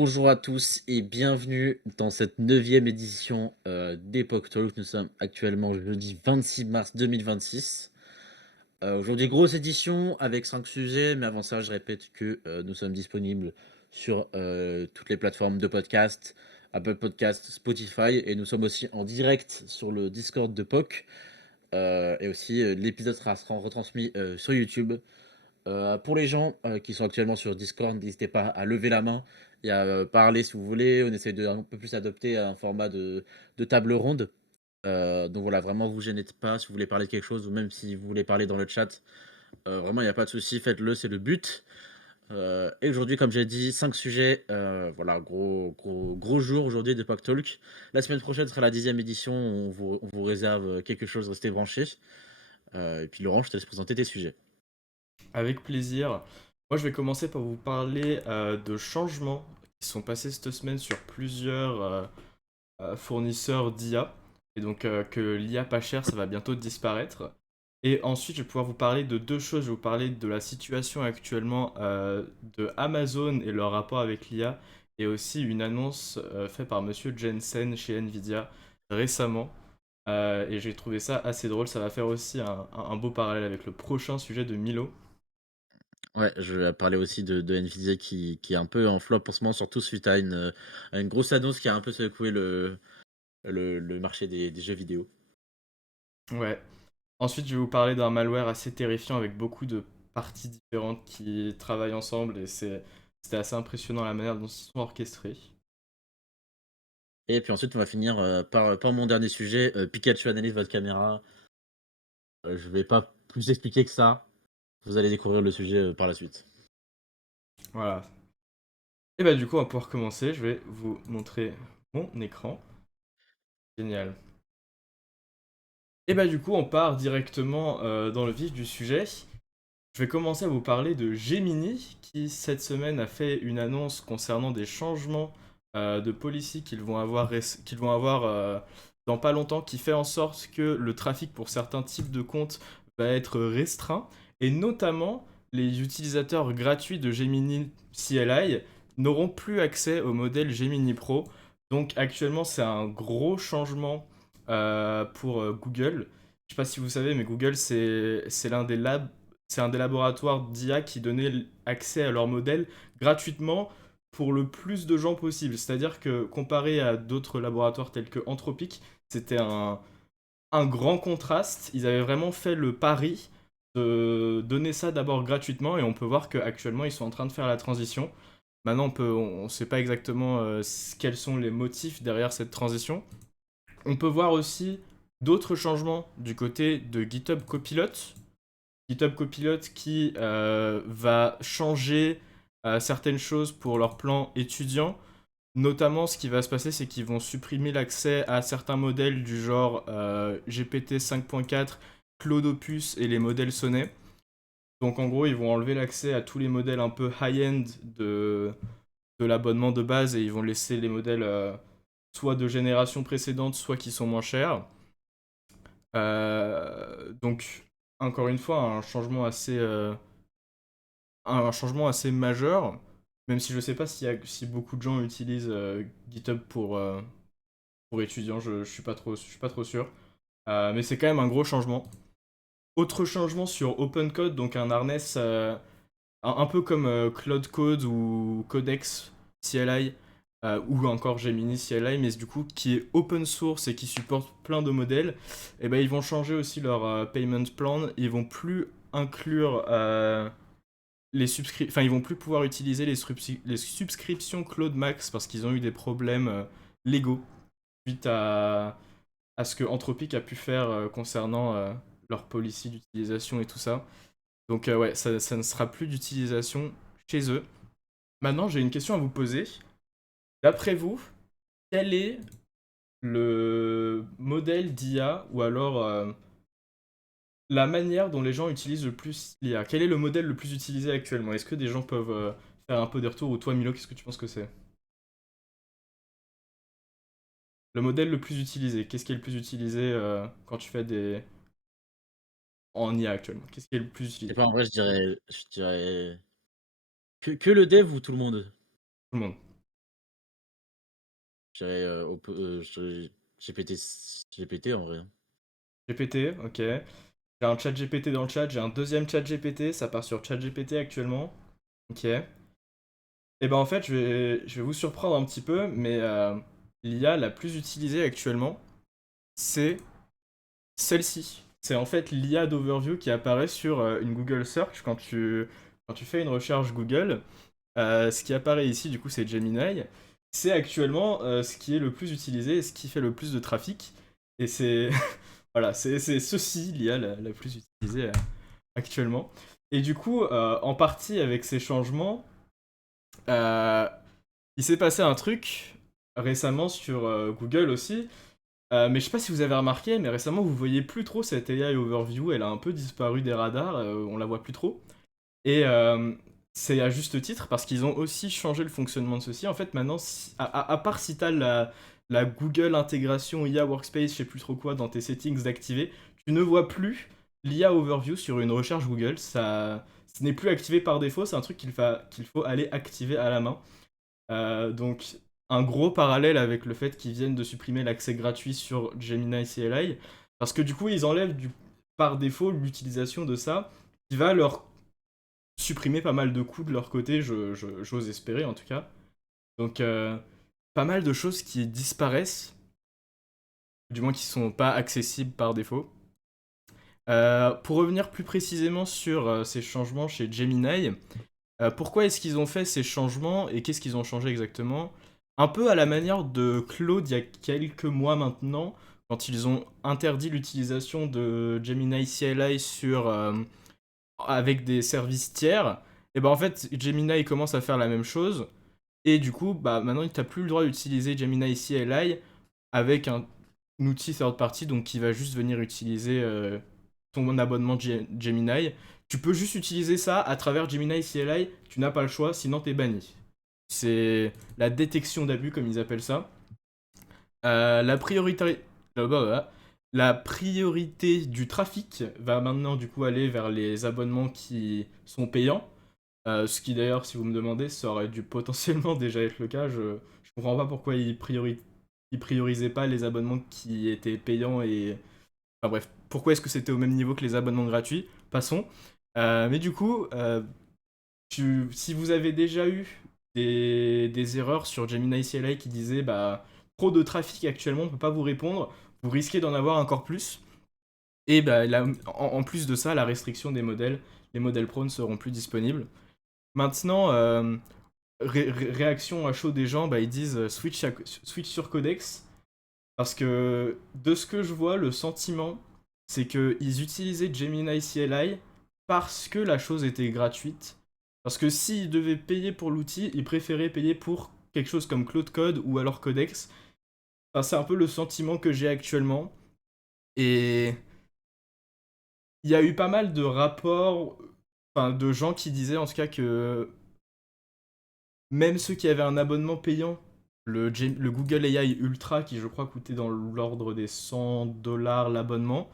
Bonjour à tous et bienvenue dans cette neuvième édition d'Epoch Talk. Nous sommes actuellement jeudi 26 mars 2026. Aujourd'hui, grosse édition avec 5 sujets, mais avant ça, je répète que nous sommes disponibles sur toutes les plateformes de podcast, Apple Podcast, Spotify, et nous sommes aussi en direct sur le Discord de POC. Et aussi, l'épisode sera retransmis sur YouTube. Pour les gens qui sont actuellement sur Discord, n'hésitez pas à lever la main et à parler si vous voulez. On essaie de un peu plus adopter un format de table ronde. Donc voilà, vraiment, vous gênez pas si vous voulez parler de quelque chose ou même si vous voulez parler dans le chat. Vraiment, il n'y a pas de souci, faites-le, c'est le but. Et aujourd'hui, comme j'ai dit, 5 sujets. Voilà, gros jour aujourd'hui de Pack Talk. La semaine prochaine sera la 10e édition. On vous réserve quelque chose, restez branchés. Et puis Laurent, je te laisse présenter tes sujets. Avec plaisir. Moi, je vais commencer par vous parler de changements qui sont passés cette semaine sur plusieurs fournisseurs d'IA. Et donc que l'IA pas chère, ça va bientôt disparaître. Et ensuite, je vais pouvoir vous parler de deux choses. Je vais vous parler de la situation actuellement de Amazon et leur rapport avec l'IA. Et aussi une annonce faite par Monsieur Jensen chez Nvidia récemment. Et j'ai trouvé ça assez drôle. Ça va faire aussi un beau parallèle avec le prochain sujet de Milo. Ouais, je vais parler aussi de Nvidia qui est un peu en flop en ce moment, surtout suite à une grosse annonce qui a un peu secoué le marché des jeux vidéo. Ouais. Ensuite, je vais vous parler d'un malware assez terrifiant avec beaucoup de parties différentes qui travaillent ensemble et c'était assez impressionnant la manière dont ils sont orchestrés. Et puis ensuite, on va finir par mon dernier sujet, Pikachu analyse votre caméra. Je vais pas plus expliquer que ça. Vous allez découvrir le sujet par la suite. Voilà. Et bah du coup, on va pouvoir commencer. Je vais vous montrer mon écran. Génial. Et bah du coup, on part directement dans le vif du sujet. Je vais commencer à vous parler de Gemini, qui cette semaine a fait une annonce concernant des changements de policy qu'ils vont avoir dans pas longtemps, qui fait en sorte que le trafic pour certains types de comptes va être restreint, et notamment les utilisateurs gratuits de Gemini CLI n'auront plus accès au modèle Gemini Pro. Donc actuellement, c'est un gros changement pour Google. Je sais pas si vous savez, mais Google, c'est l'un des labs c'est un des laboratoires d'IA qui donnait accès à leur modèle gratuitement pour le plus de gens possible. C'est-à-dire que comparé à d'autres laboratoires tels que Anthropic, c'était un grand contraste. Ils avaient vraiment fait le pari de donner ça d'abord gratuitement et on peut voir qu'actuellement ils sont en train de faire la transition. Maintenant, on ne sait pas exactement quels sont les motifs derrière cette transition. On peut voir aussi d'autres changements du côté de GitHub Copilot, GitHub Copilot qui va changer certaines choses pour leur plan étudiant. Notamment, ce qui va se passer, c'est qu'ils vont supprimer l'accès à certains modèles du genre GPT 5.4, Claude Opus et les modèles Sonnet. Donc en gros, ils vont enlever l'accès à tous les modèles un peu high-end de l'abonnement de base et ils vont laisser les modèles soit de génération précédente, soit qui sont moins chers. Donc, encore une fois, un changement assez majeur, même si je sais pas si beaucoup de gens utilisent GitHub pour étudiants, je suis pas trop sûr. Mais c'est quand même un gros changement. Autre changement sur OpenCode, donc un harness un peu comme Cloud Code ou Codex CLI, ou encore Gemini CLI, mais du coup qui est open source et qui supporte plein de modèles, et ben ils vont changer aussi leur payment plan. Ils vont plus inclure enfin ils vont plus pouvoir utiliser les subscriptions Cloud Max parce qu'ils ont eu des problèmes légaux suite à ce que Anthropic a pu faire concernant leur policy d'utilisation et tout ça. Donc ouais, ça ne sera plus d'utilisation chez eux. Maintenant, j'ai une question à vous poser. D'après vous, quel est le modèle d'IA ou alors la manière dont les gens utilisent le plus l'IA? Quel est le modèle le plus utilisé actuellement? Est-ce que des gens peuvent faire un peu des retours? Ou toi, Milo, qu'est-ce que tu penses que c'est? Le modèle le plus utilisé, qu'est-ce qui est le plus utilisé quand tu fais des... en IA actuellement? Qu'est-ce qui est le plus Je sais utilisé? pas, en vrai, je dirais que le dev ou tout le monde? Tout le monde. dirais, je dirais GPT, GPT en vrai. GPT, ok. J'ai un chat GPT dans le chat, j'ai un deuxième chat GPT, ça part sur chat GPT actuellement. Ok. Et ben en fait, je vais vous surprendre un petit peu, mais l'IA la plus utilisée actuellement, c'est celle-ci. C'est en fait l'IA d'Overview qui apparaît sur une Google Search quand tu fais une recherche Google. Ce qui apparaît ici, du coup, c'est Gemini. C'est actuellement ce qui est le plus utilisé et ce qui fait le plus de trafic. Et c'est voilà, c'est ceci l'IA la plus utilisée actuellement. Et du coup, en partie avec ces changements, euh, il s'est passé un truc récemment sur Google aussi. Mais je sais pas si vous avez remarqué, mais récemment vous voyez plus trop cette AI Overview, elle a un peu disparu des radars, on la voit plus trop. Et c'est à juste titre parce qu'ils ont aussi changé le fonctionnement de ceci. En fait, maintenant, à part si t'as la Google intégration IA Workspace, je sais plus trop quoi, dans tes settings d'activer, tu ne vois plus l'IA Overview sur une recherche Google. Ce n'est plus activé par défaut, c'est un truc qu'il faut aller activer à la main. Donc, un gros parallèle avec le fait qu'ils viennent de supprimer l'accès gratuit sur Gemini CLI, parce que du coup, ils enlèvent par défaut l'utilisation de ça, qui va leur supprimer pas mal de coûts de leur côté, j'ose espérer en tout cas. Donc, pas mal de choses qui disparaissent, du moins qui sont pas accessibles par défaut. Pour revenir plus précisément sur ces changements chez Gemini, pourquoi est-ce qu'ils ont fait ces changements et qu'est-ce qu'ils ont changé exactement? Un peu à la manière de Claude il y a quelques mois maintenant, quand ils ont interdit l'utilisation de Gemini CLI avec des services tiers, et ben en fait Gemini commence à faire la même chose et du coup bah maintenant tu n'as plus le droit d'utiliser Gemini CLI avec un outil third party donc qui va juste venir utiliser ton abonnement Gemini. Tu peux juste utiliser ça à travers Gemini CLI, tu n'as pas le choix, sinon t'es banni. C'est la détection d'abus, comme ils appellent ça. La priorité... La priorité du trafic va maintenant du coup aller vers les abonnements qui sont payants. Ce qui d'ailleurs, si vous me demandez, ça aurait dû potentiellement déjà être le cas. Je comprends pas pourquoi ils priorisaient pas les abonnements qui étaient payants et enfin bref, pourquoi est-ce que c'était au même niveau que les abonnements gratuits? Passons. Mais du coup, si vous avez déjà eu des erreurs sur Gemini CLI qui disaient bah, trop de trafic actuellement, on peut pas vous répondre, vous risquez d'en avoir encore plus. Et bah, en plus de ça, la restriction des modèles, les modèles Pro ne seront plus disponibles. Maintenant, réaction à chaud des gens, bah, ils disent switch sur Codex. Parce que de ce que je vois, le sentiment, c'est qu'ils utilisaient Gemini CLI parce que la chose était gratuite. Parce que s'ils devaient payer pour l'outil, ils préféraient payer pour quelque chose comme Cloud Code ou alors Codex. Enfin, c'est un peu le sentiment que j'ai actuellement. Et il y a eu pas mal de rapports, enfin de gens qui disaient en tout cas que même ceux qui avaient un abonnement payant, le Google AI Ultra, qui je crois coûtait dans l'ordre des 100 $ l'abonnement,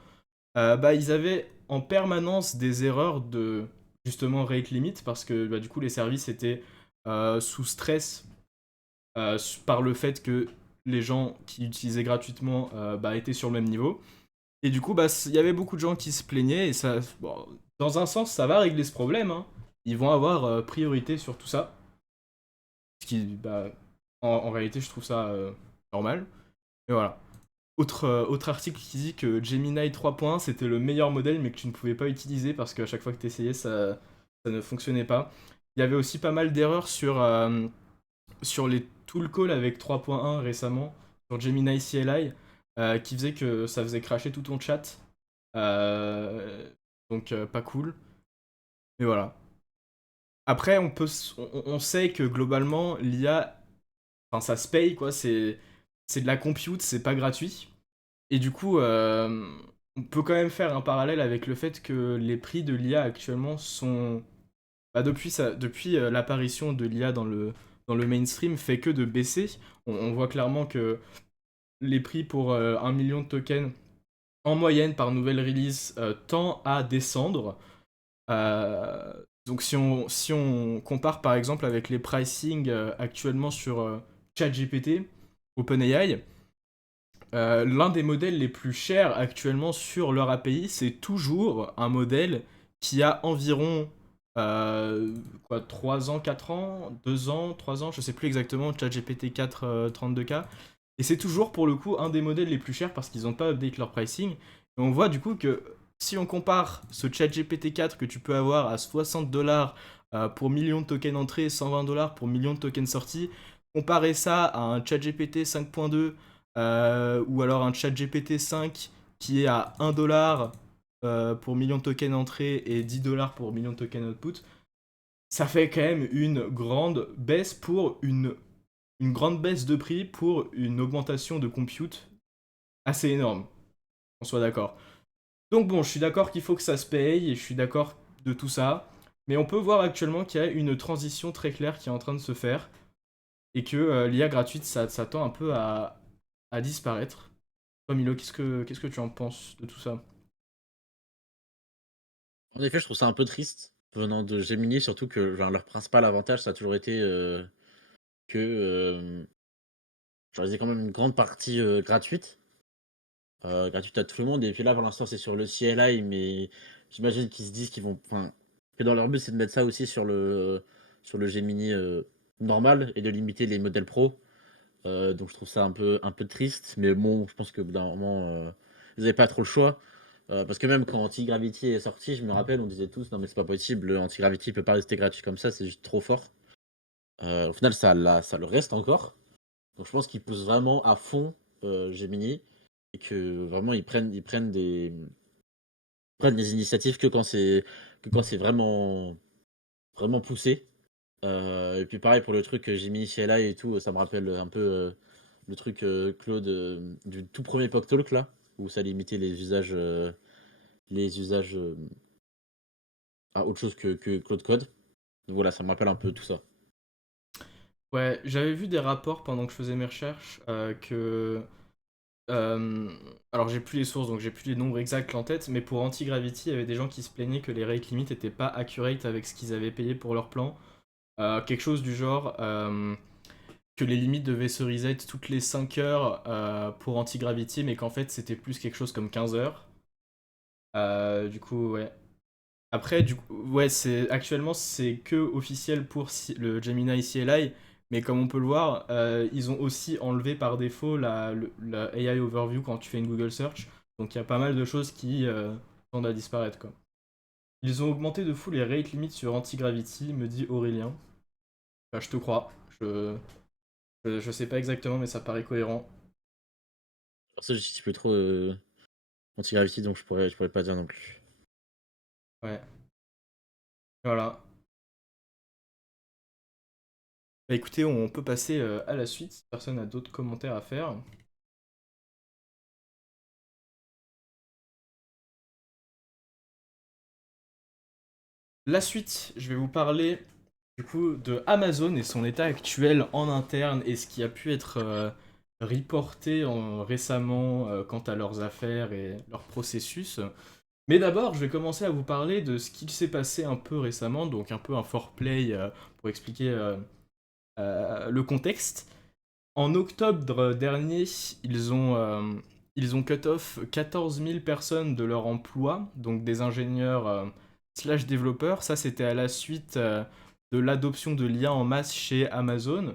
bah, ils avaient en permanence des erreurs de justement rate limit parce que bah, du coup les services étaient sous stress par le fait que les gens qui utilisaient gratuitement bah, étaient sur le même niveau. Et du coup, bah, il y avait beaucoup de gens qui se plaignaient et ça, bon, dans un sens, ça va régler ce problème, hein. Ils vont avoir priorité sur tout ça. Ce qui, bah, en réalité, je trouve ça normal. Et voilà. Autre article qui dit que Gemini 3.1 c'était le meilleur modèle mais que tu ne pouvais pas utiliser parce qu'à chaque fois que tu essayais ça ne fonctionnait pas. Il y avait aussi pas mal d'erreurs sur les tool calls avec 3.1 récemment sur Gemini CLI qui faisait que ça faisait crasher tout ton chat. Donc pas cool. Mais voilà. Après on sait que globalement l'IA, enfin ça se paye quoi, c'est de la compute, c'est pas gratuit. Et du coup, on peut quand même faire un parallèle avec le fait que les prix de l'IA actuellement sont... Bah, depuis l'apparition de l'IA dans le mainstream, fait que de baisser. On voit clairement que les prix pour 1 million de tokens en moyenne par nouvelle release tend à descendre. Donc si on compare par exemple avec les pricing actuellement sur ChatGPT, OpenAI, l'un des modèles les plus chers actuellement sur leur API, c'est toujours un modèle qui a environ 3 ans, 4 ans, 2 ans, 3 ans, je sais plus exactement, ChatGPT 4 32K. Et c'est toujours pour le coup un des modèles les plus chers parce qu'ils n'ont pas update leur pricing. Et on voit du coup que si on compare ce ChatGPT 4 que tu peux avoir à 60$ pour millions de tokens entrés, 120$ pour millions de tokens sortis, comparer ça à un ChatGPT 5.2 ou alors un ChatGPT 5 qui est à 1$ pour millions de tokens entrés et 10$ pour millions de tokens output, ça fait quand même une grande baisse de prix pour une augmentation de compute assez énorme, on soit d'accord. Donc bon, je suis d'accord qu'il faut que ça se paye, et je suis d'accord de tout ça, mais on peut voir actuellement qu'il y a une transition très claire qui est en train de se faire, et que l'IA gratuite, ça tend un peu à disparaître. Toi, Milo, qu'est-ce que tu en penses de tout ça? En effet, je trouve ça un peu triste venant de Gemini, surtout que genre, leur principal avantage, ça a toujours été que genre, ils aient quand même une grande partie gratuite. Gratuite à tout le monde. Et puis là, pour l'instant, c'est sur le CLI, mais j'imagine qu'ils se disent qu'ils vont. Enfin, que dans leur but, c'est de mettre ça aussi sur le Gemini normal et de limiter les modèles pro. Donc je trouve ça un peu triste. Mais bon, je pense que bout d'un moment, ils n'avaient pas trop le choix. Parce que même quand Anti-Gravity est sorti, je me rappelle, on disait tous, non mais c'est pas possible, le Anti-Gravity peut pas rester gratuit comme ça, c'est juste trop fort. Au final, ça le reste encore. Donc je pense qu'ils poussent vraiment à fond Gemini et que vraiment prennent des initiatives que quand c'est vraiment poussé. Et puis pareil pour le truc Gemini CLI et tout, ça me rappelle un peu le truc Claude du tout premier POC Talk là, où ça limitait les usages à autre chose que Claude Code. Donc voilà, ça me rappelle un peu tout ça. Ouais, j'avais vu des rapports pendant que je faisais mes recherches que... alors j'ai plus les sources, donc j'ai plus les nombres exacts en tête, mais pour Anti-Gravity, il y avait des gens qui se plaignaient que les rate limits étaient pas accurate avec ce qu'ils avaient payé pour leur plan. Quelque chose du genre que les limites devaient se reset toutes les 5 heures pour Anti-Gravity, mais qu'en fait c'était plus quelque chose comme 15 heures. Du coup, ouais. Après, ouais, actuellement c'est que officiel pour le Gemini CLI, mais comme on peut le voir, ils ont aussi enlevé par défaut la AI Overview quand tu fais une Google Search. Donc il y a pas mal de choses qui tendent à disparaître, quoi. Ils ont augmenté de fou les rate limits sur Anti-Gravity, me dit Aurélien. Bah, je te crois. Je sais pas exactement, mais ça paraît cohérent. Alors ça, je suis plus trop Anti-Gravity, donc je pourrais pas dire non plus. Ouais, voilà. Bah écoutez, on peut passer à la suite si personne n'a d'autres commentaires à faire. La suite, je vais vous parler du coup de Amazon et son état actuel en interne et ce qui a pu être reporté récemment quant à leurs affaires et leurs processus. Mais d'abord, je vais commencer à vous parler de ce qu'il s'est passé un peu récemment, donc un peu un foreplay pour expliquer le contexte. En octobre dernier, ils ont cut off 14 000 personnes de leur emploi, donc des ingénieurs slash développeurs. Ça, c'était à la suite de l'adoption de l'IA en masse chez Amazon.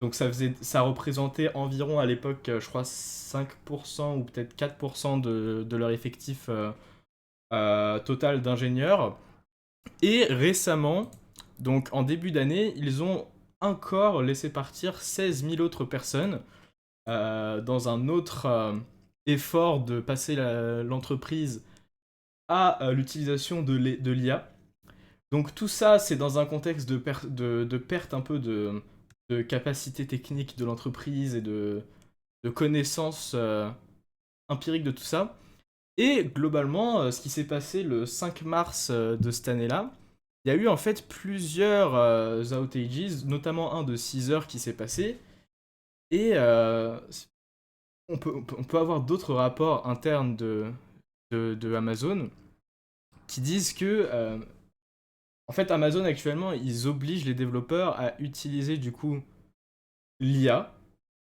Donc ça représentait environ à l'époque, je crois, 5% ou peut-être 4% de leur effectif total d'ingénieurs. Et récemment, donc en début d'année, ils ont encore laissé partir 16 000 autres personnes dans un autre effort de passer l'entreprise à l'utilisation de l'IA. Donc tout ça, c'est dans un contexte de perte un peu de capacité technique de l'entreprise et de connaissances empiriques de tout ça. Et globalement, ce qui s'est passé le 5 mars de cette année-là, il y a eu en fait plusieurs outages, notamment un de 6 heures qui s'est passé. Et on peut avoir d'autres rapports internes de Amazon qui disent que, en fait, Amazon actuellement, ils obligent les développeurs à utiliser du coup l'IA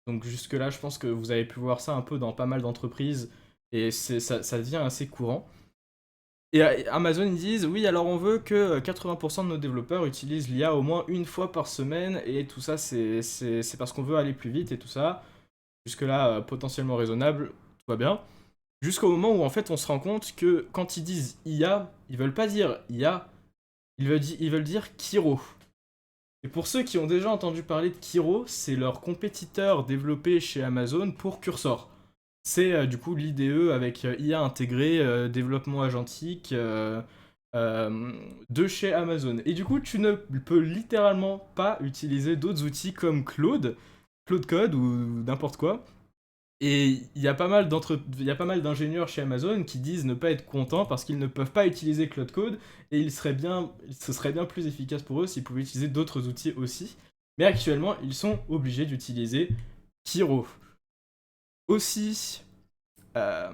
Donc jusque-là, je pense que vous avez pu voir ça un peu dans pas mal d'entreprises et ça devient assez courant. Et Amazon, ils disent, oui, alors on veut que 80% de nos développeurs utilisent l'IA au moins une fois par semaine, et tout ça, c'est parce qu'on veut aller plus vite et tout ça. Jusque-là, potentiellement raisonnable, tout va bien. Jusqu'au moment où, en fait, on se rend compte que quand ils disent IA, ils veulent pas dire IA, ils veulent dire Kiro. Et pour ceux qui ont déjà entendu parler de Kiro, c'est leur compétiteur développé chez Amazon pour Cursor. C'est du coup l'IDE avec IA intégré, développement agentique de chez Amazon. Et du coup, tu ne peux littéralement pas utiliser d'autres outils comme Claude Code ou n'importe quoi. Et il y a pas mal d'ingénieurs chez Amazon qui disent ne pas être contents parce qu'ils ne peuvent pas utiliser Cloud Code et ce serait bien plus efficace pour eux s'ils pouvaient utiliser d'autres outils aussi. Mais actuellement, ils sont obligés d'utiliser Kiro. Aussi, euh,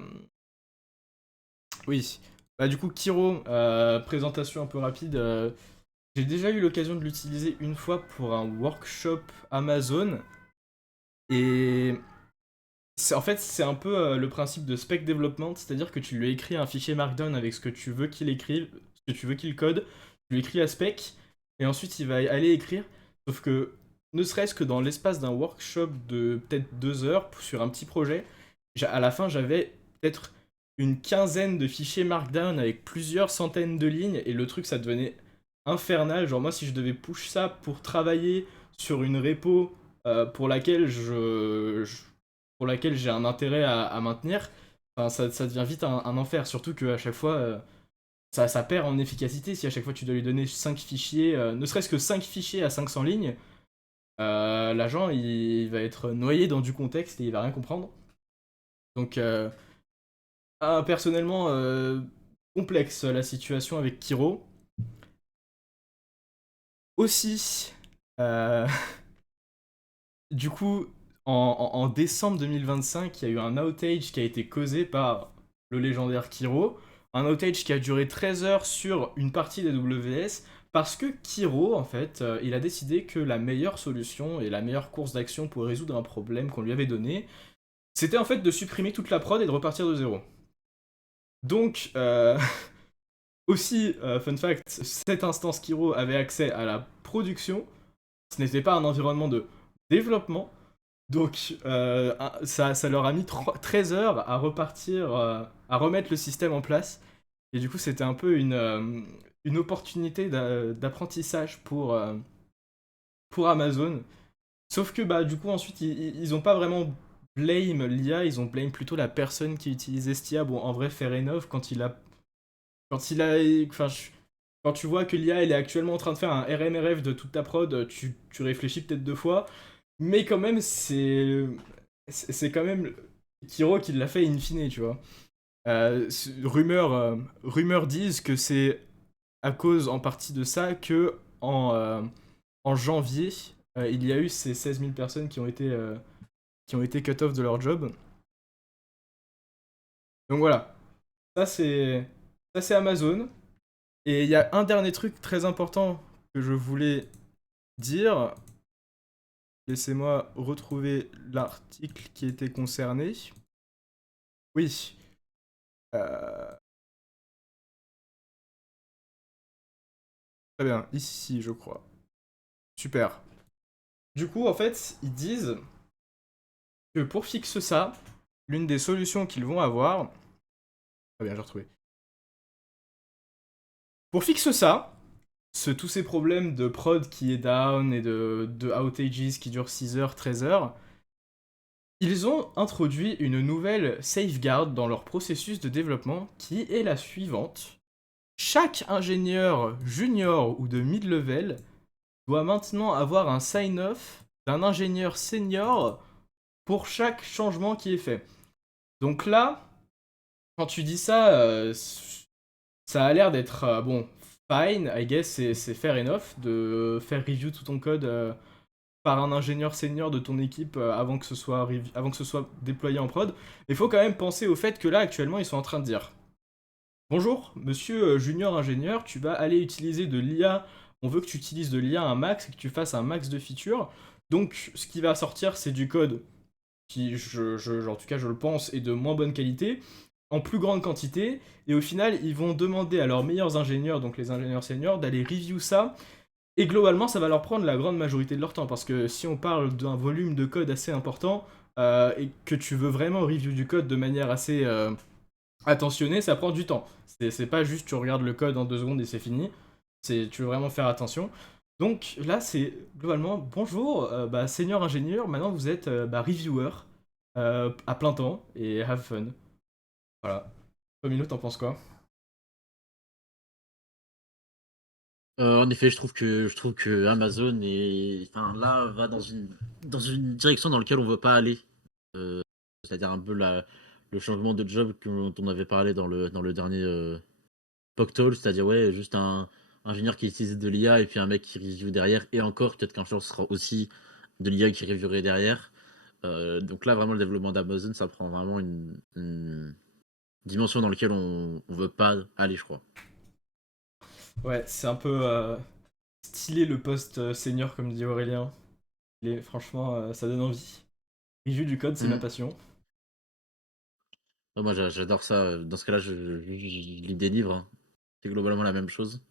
oui, bah du coup Kiro, présentation un peu rapide. J'ai déjà eu l'occasion de l'utiliser une fois pour un workshop Amazon et en fait, c'est un peu le principe de spec development, c'est-à-dire que tu lui écris un fichier Markdown avec ce que tu veux qu'il écrive, ce que tu veux qu'il code, tu lui écris la spec, et ensuite il va aller écrire. Sauf que, ne serait-ce que dans l'espace d'un workshop de peut-être 2 heures sur un petit projet, à la fin j'avais peut-être une quinzaine de fichiers Markdown avec plusieurs centaines de lignes, et le truc ça devenait infernal. Genre moi si je devais push ça pour travailler sur une repo pour laquelle pour laquelle j'ai un intérêt à maintenir, enfin, ça devient vite un enfer. Surtout qu'à chaque fois, ça perd en efficacité. Si à chaque fois tu dois lui donner 5 fichiers, ne serait-ce que 5 fichiers à 500 lignes, l'agent il va être noyé dans du contexte et il va rien comprendre. Donc, personnellement, complexe la situation avec Kiro. Aussi, euh, du coup, en décembre 2025, il y a eu un outage qui a été causé par le légendaire Kiro. Un outage qui a duré 13 heures sur une partie des WS parce que Kiro, en fait, il a décidé que la meilleure solution et la meilleure course d'action pour résoudre un problème qu'on lui avait donné, c'était en fait de supprimer toute la prod et de repartir de zéro. Donc, aussi, fun fact, cette instance Kiro avait accès à la production. Ce n'était pas un environnement de développement. Donc, ça leur a mis 13 heures à repartir, à remettre le système en place. Et du coup, c'était un peu une opportunité d'apprentissage pour Amazon. Sauf que, bah, du coup, ensuite, ils ont pas vraiment blame l'IA, ils ont blame plutôt la personne qui utilisait Stia. Bon, en vrai, fair enough, enfin, quand tu vois que l'IA, elle est actuellement en train de faire un RMRF de toute ta prod, tu réfléchis peut-être 2 fois. Mais quand même, c'est quand même Kiro qui l'a fait in fine, tu vois. Rumeurs disent que c'est à cause en partie de ça que en janvier, il y a eu ces 16 000 personnes qui ont été cut off de leur job. Donc voilà, ça c'est ça c'est Amazon. Et il y a un dernier truc très important que je voulais dire. Laissez-moi retrouver l'article qui était concerné. Oui. euh, Très bien, ici je crois. Super. Du coup, en fait, ils disent que pour fixer ça, l'une des solutions qu'ils vont avoir. Très bien, j'ai retrouvé. Pour fixer ça, tous ces problèmes de prod qui est down et de outages qui durent 6 heures, 13 heures, ils ont introduit une nouvelle safeguard dans leur processus de développement qui est la suivante. Chaque ingénieur junior ou de mid-level doit maintenant avoir un sign-off d'un ingénieur senior pour chaque changement qui est fait. Donc là, quand tu dis ça, ça a l'air d'être bon, fine, I guess, c'est fair enough de faire review tout ton code par un ingénieur senior de ton équipe avant que ce soit déployé en prod. Mais il faut quand même penser au fait que là, actuellement, ils sont en train de dire bonjour, monsieur junior ingénieur, tu vas aller utiliser de l'IA. On veut que tu utilises de l'IA un max et que tu fasses un max de features. Donc, ce qui va sortir, c'est du code qui, en tout cas je le pense, est de moins bonne qualité, en plus grande quantité, et au final, ils vont demander à leurs meilleurs ingénieurs, donc les ingénieurs seniors, d'aller review ça, et globalement, ça va leur prendre la grande majorité de leur temps, parce que si on parle d'un volume de code assez important, et que tu veux vraiment review du code de manière assez attentionnée, ça prend du temps. C'est pas juste tu regardes le code en 2 secondes et c'est fini, tu veux vraiment faire attention. Donc là, c'est globalement, bonjour, senior ingénieur, maintenant vous êtes reviewer à plein temps, et have fun. Voilà. Toi, Milo, t'en penses quoi? En effet, je trouve que Amazon enfin, là, va dans une direction dans laquelle on veut pas aller. C'est-à-dire un peu le changement de job dont on avait parlé dans le dernier PocTalk, c'est-à-dire ouais, juste un ingénieur qui utilise de l'IA et puis un mec qui review derrière, et encore, peut-être qu'un jour ce sera aussi de l'IA qui reviewera derrière. Donc là, vraiment, le développement d'Amazon, ça prend vraiment une dimension dans laquelle on veut pas aller, je crois. Ouais, c'est un peu stylé le poste senior, comme dit Aurélien. Franchement, ça donne envie. Review du code, c'est ma Mm. passion. Ouais, moi, j'adore ça. Dans ce cas-là, je lis des livres, hein. C'est globalement la même chose.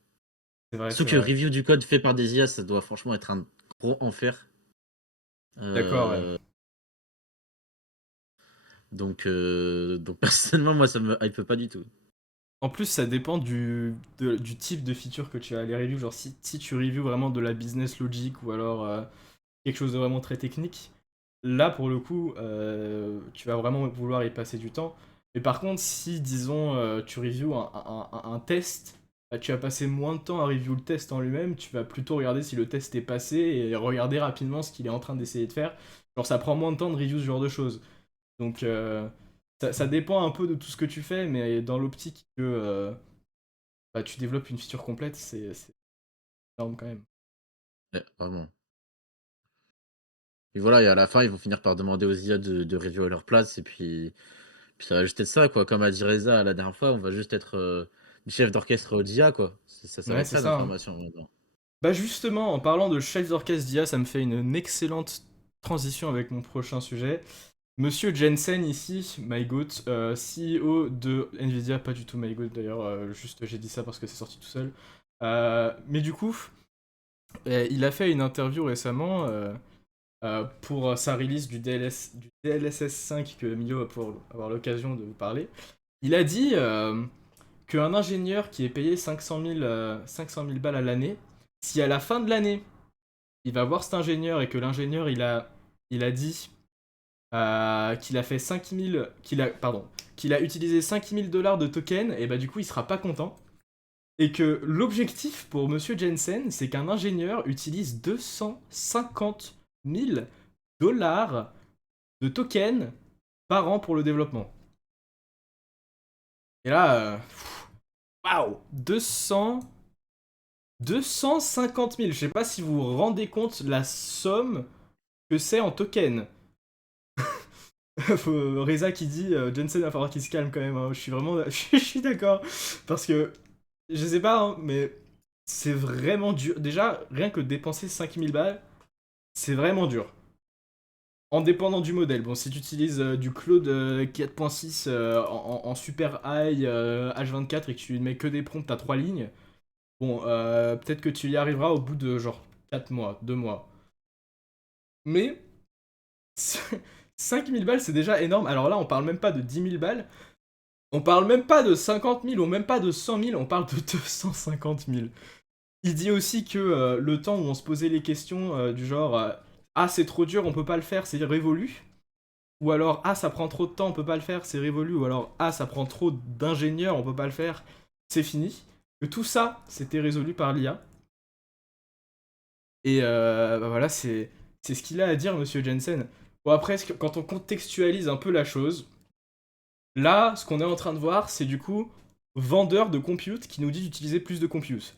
C'est vrai, c'est Surtout que vrai. review du code fait par des IA, ça doit franchement être un gros enfer. D'accord, ouais. Euh, donc personnellement, moi, ça me hype pas du tout. En plus, ça dépend du type de feature que tu as à les reviews. Genre, si tu reviews vraiment de la business logic ou alors quelque chose de vraiment très technique, là, pour le coup, tu vas vraiment vouloir y passer du temps. Mais par contre, si, disons, tu reviews un test, bah, tu vas passer moins de temps à review le test en lui-même, tu vas plutôt regarder si le test est passé et regarder rapidement ce qu'il est en train d'essayer de faire. Genre, ça prend moins de temps de review ce genre de choses. Donc, ça dépend un peu de tout ce que tu fais, mais dans l'optique que tu développes une feature complète, c'est énorme quand même. Ouais, vraiment. Et voilà, et à la fin, ils vont finir par demander aux IA de review à leur place, et puis ça va juste être ça, quoi. Comme a dit Reza la dernière fois, on va juste être des chefs d'orchestre d'IA, quoi. Ça va Ouais, être c'est ça ça, notre hein. formation maintenant. Bah justement, en parlant de chef d'orchestre d'IA, ça me fait une excellente transition avec mon prochain sujet. Monsieur Jensen ici, my goat, CEO de Nvidia, pas du tout my goat d'ailleurs, juste j'ai dit ça parce que c'est sorti tout seul. Mais du coup, il a fait une interview récemment pour sa release du DLSS 5 que Milo va pouvoir avoir l'occasion de vous parler. Il a dit qu'un ingénieur qui est payé 500 000 balles à l'année, si à la fin de l'année, il va voir cet ingénieur et que l'ingénieur il a dit qu'il a fait 5000, qu'il a utilisé 5000 $ de tokens, et bah du coup il sera pas content. Et que l'objectif pour Monsieur Jensen, c'est qu'un ingénieur utilise 250 000 $ de tokens par an pour le développement. Et là, waouh, 250 000. Je sais pas si vous vous rendez compte la somme que c'est en tokens. Reza qui dit Jensen va falloir qu'il se calme quand même, hein. Je suis vraiment je suis d'accord parce que je sais pas, hein, mais c'est vraiment dur. Déjà, rien que dépenser 5000 balles, c'est vraiment dur. En dépendant du modèle. Bon, si tu utilises du Claude 4.6 en super high H24 et que tu ne mets que des prompts à 3 lignes, bon, peut-être que tu y arriveras au bout de genre 4 mois, 2 mois. Mais 5000 balles, c'est déjà énorme. Alors là, on parle même pas de 10 000 balles. On parle même pas de 50 000 ou même pas de 100 000, on parle de 250 000. Il dit aussi que le temps où on se posait les questions du genre ah c'est trop dur, on peut pas le faire, c'est révolu. Ou alors ah ça prend trop de temps, on peut pas le faire, c'est révolu. Ou alors ah ça prend trop d'ingénieurs, on peut pas le faire, c'est fini. Que tout ça c'était résolu par l'IA. Et voilà, c'est ce qu'il a à dire, Monsieur Jensen. Bon après, quand on contextualise un peu la chose, là, ce qu'on est en train de voir, c'est du coup vendeur de compute qui nous dit d'utiliser plus de compute.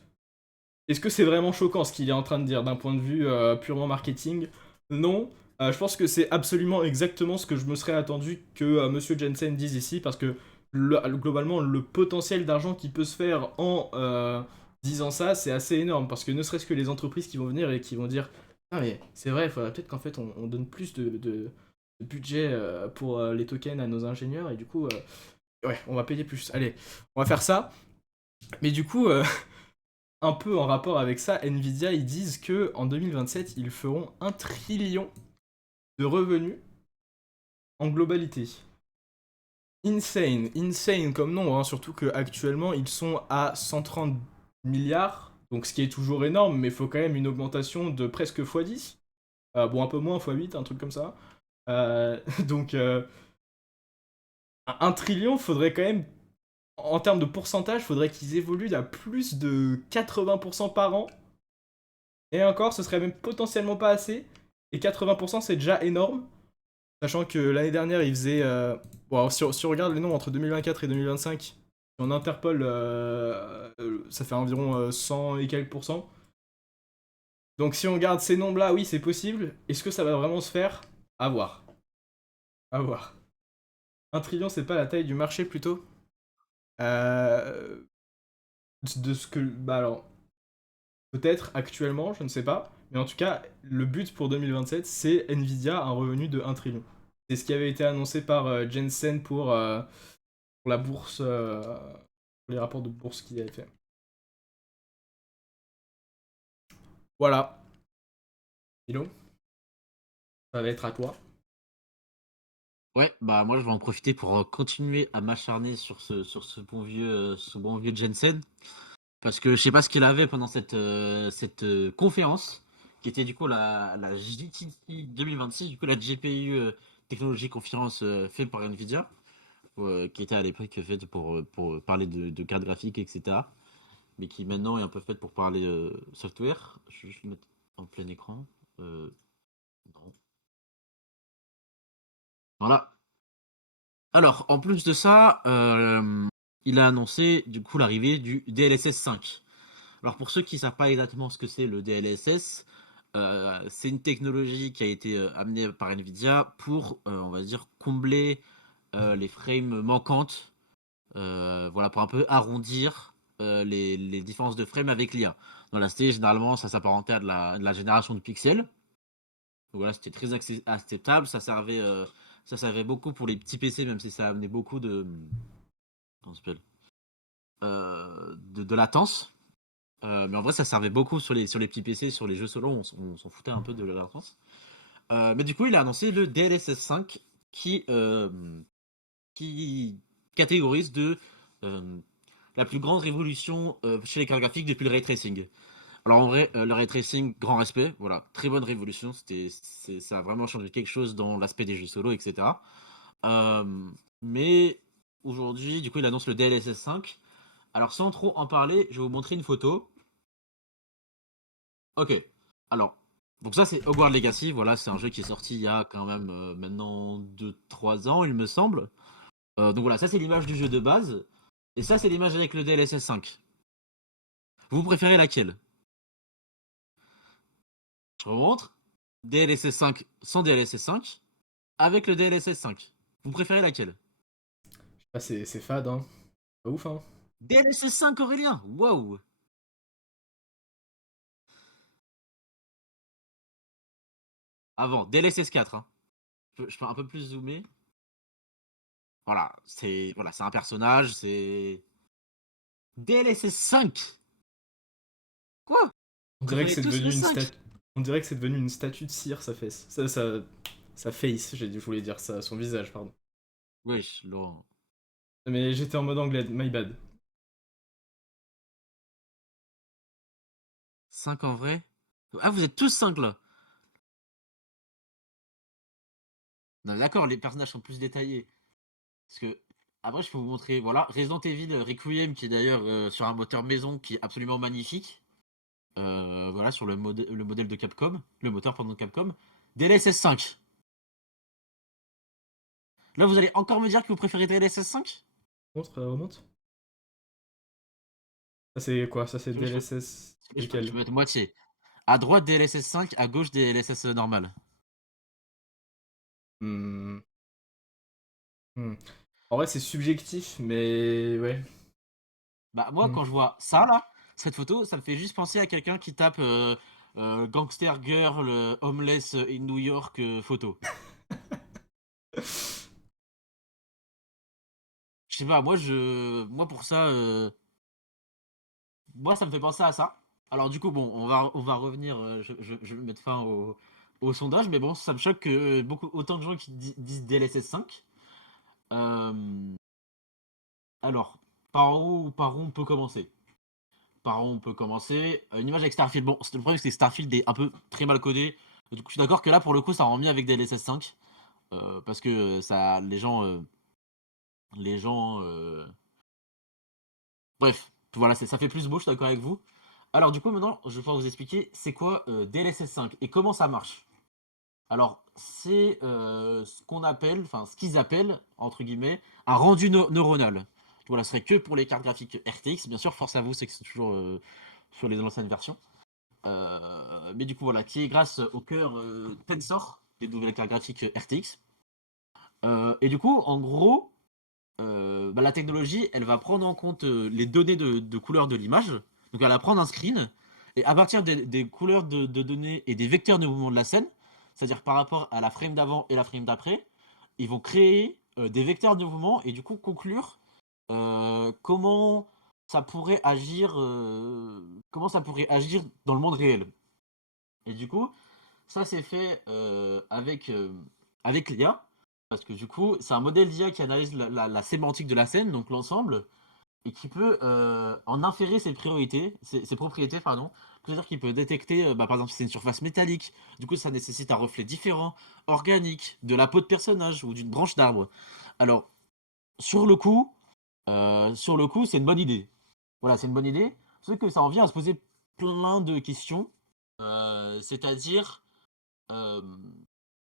Est-ce que c'est vraiment choquant ce qu'il est en train de dire d'un point de vue purement marketing? Non. Je pense que c'est absolument exactement ce que je me serais attendu que Monsieur Jensen dise ici, parce que globalement, le potentiel d'argent qui peut se faire en disant ça, c'est assez énorme, parce que ne serait-ce que les entreprises qui vont venir et qui vont dire ah mais c'est vrai, il faudrait peut-être qu'en fait on donne plus de budget pour les tokens à nos ingénieurs, et du coup, ouais, on va payer plus. Allez, on va faire ça. Mais du coup, un peu en rapport avec ça, Nvidia, ils disent que en 2027, ils feront 1 trillion de revenus en globalité. Insane comme nombre, hein, surtout qu'actuellement ils sont à 130 milliards, donc ce qui est toujours énorme, mais il faut quand même une augmentation de presque x10. Bon, un peu moins, x8, un truc comme ça. Donc, 1 trillion, faudrait quand même, en termes de pourcentage, faudrait qu'ils évoluent à plus de 80% par an. Et encore, ce serait même potentiellement pas assez. Et 80%, c'est déjà énorme. Sachant que l'année dernière, ils faisaient. Bon, alors, si on regarde les nombres entre 2024 et 2025, si on interpole, ça fait environ 100 et quelques pourcents. Donc si on garde ces nombres-là, oui, c'est possible. Est-ce que ça va vraiment se faire? À voir. À voir. 1 trillion, c'est pas la taille du marché plutôt? Euh, de ce que. Bah alors, peut-être actuellement, je ne sais pas. Mais en tout cas, le but pour 2027, c'est Nvidia un revenu de 1 trillion. C'est ce qui avait été annoncé par Jensen pour la bourse, pour les rapports de bourse qu'il avait fait. Voilà. Milo, ça va être à toi. Ouais, bah moi je vais en profiter pour continuer à m'acharner sur ce bon vieux Jensen. Parce que je sais pas ce qu'il avait pendant cette conférence, qui était du coup la GTC 2026, du coup la GPU Technology Conference faite par Nvidia, qui était à l'époque faite pour parler de cartes graphiques, etc. Mais qui maintenant est un peu faite pour parler software. Je vais juste le mettre en plein écran. Non. Voilà. Alors, en plus de ça, il a annoncé du coup l'arrivée du DLSS 5. Alors pour ceux qui ne savent pas exactement ce que c'est le DLSS, c'est une technologie qui a été amenée par Nvidia pour, on va dire, combler les frames manquantes, voilà, pour un peu arrondir les différences de frames avec l'IA. Dans la ST, généralement, ça s'apparentait à de la génération de pixels. Donc voilà, c'était très acceptable. Ça servait beaucoup pour les petits PC, même si ça amenait beaucoup comment ça s'appelle, de latence. Mais en vrai, ça servait beaucoup sur les petits PC, sur les jeux solo, on s'en foutait un peu de la latence. Mais du coup, il a annoncé le DLSS 5 qui catégorise euh, la plus grande révolution chez les cartes graphiques depuis le ray tracing. Alors en vrai, le ray tracing, grand respect, voilà, très bonne révolution. Ça a vraiment changé quelque chose dans l'aspect des jeux solo, etc. Euh, mais aujourd'hui, du coup, il annonce le DLSS 5. Alors sans trop en parler, je vais vous montrer une photo. Ok. Alors, donc ça c'est Hogwarts Legacy, voilà, c'est un jeu qui est sorti il y a quand même maintenant 2-3 ans, il me semble. Donc voilà, ça c'est l'image du jeu de base. Et ça c'est l'image avec le DLSS 5. Vous préférez laquelle? Je remontre. DLSS 5 sans DLSS 5, avec le DLSS 5. Vous préférez laquelle? Ah, c'est fade, hein. Pas ouf, hein. DLSS 5 Aurélien. Waouh. Avant, DLSS 4, hein. Je peux un peu plus zoomer. Voilà, c'est un personnage, c'est DLSS 5. Quoi? On Vous dirait que préférez c'est tous le devenu une 5? statue. On dirait que c'est devenu une statue de cire, sa face. Sa face, je voulais dire ça, son visage, pardon. Wesh, Laurent. Mais j'étais en mode anglais, my bad. 5 en vrai? Ah, vous êtes tous 5 là. Non, d'accord, les personnages sont plus détaillés. Parce que, après, je peux vous montrer, voilà, Resident Evil Requiem, qui est d'ailleurs sur un moteur maison qui est absolument magnifique. Voilà, sur le modèle de Capcom. Le moteur, pardon, de Capcom. DLSS 5. Là, vous allez encore me dire que vous préférez DLSS 5? Montre, remonte. Ça c'est quoi? Ça c'est Je DLSS. C'est je lequel? peux mettre moitié. À droite, DLSS 5, à gauche, DLSS normal. Hmm. Hmm. En vrai, c'est subjectif, mais ouais. Bah, moi, Hmm. quand je vois ça, là, cette photo, ça me fait juste penser à quelqu'un qui tape Gangster Girl Homeless in New York photo. Je sais pas, moi pour ça, moi ça me fait penser à ça. Alors du coup, bon, on va revenir, je vais mettre fin au sondage, mais bon, ça me choque que autant de gens qui disent DLSS 5. Euh, alors, par où on peut commencer? Par où on peut commencer? Une image avec Starfield. Bon, le problème c'est que Starfield est un peu très mal codé. Du coup, je suis d'accord que là, pour le coup, ça rend mieux avec DLSS 5. Parce que ça, les gens, bref, voilà, ça fait plus beau, je suis d'accord avec vous. Alors du coup, maintenant, je vais pouvoir vous expliquer c'est quoi DLSS 5 et comment ça marche. Alors, c'est ce qu'on appelle, enfin, ce qu'ils appellent, entre guillemets, un rendu neuronal. Voilà, ce serait que pour les cartes graphiques RTX. Bien sûr, force à vous, c'est que c'est toujours sur les anciennes versions. Mais du coup, voilà, qui est grâce au cœur Tensor, des nouvelles cartes graphiques RTX. Et du coup, en gros, bah, la technologie, elle va prendre en compte les données de couleur de l'image. Donc, elle va prendre un screen, et à partir des couleurs de données et des vecteurs de mouvement de la scène, c'est-à-dire par rapport à la frame d'avant et la frame d'après, ils vont créer des vecteurs de mouvement et du coup conclure comment comment ça pourrait agir dans le monde réel. Et du coup, ça c'est fait avec l'IA, parce que du coup, c'est un modèle d'IA qui analyse la sémantique de la scène, donc l'ensemble, et qui peut en inférer ses propriétés, pardon. C'est-à-dire qu'il peut détecter, bah, par exemple, si c'est une surface métallique, du coup, ça nécessite un reflet différent, organique, de la peau de personnage ou d'une branche d'arbre. Alors, sur le coup, c'est une bonne idée. Voilà, c'est une bonne idée. Sauf que ça en vient à se poser plein de questions. C'est-à-dire, euh,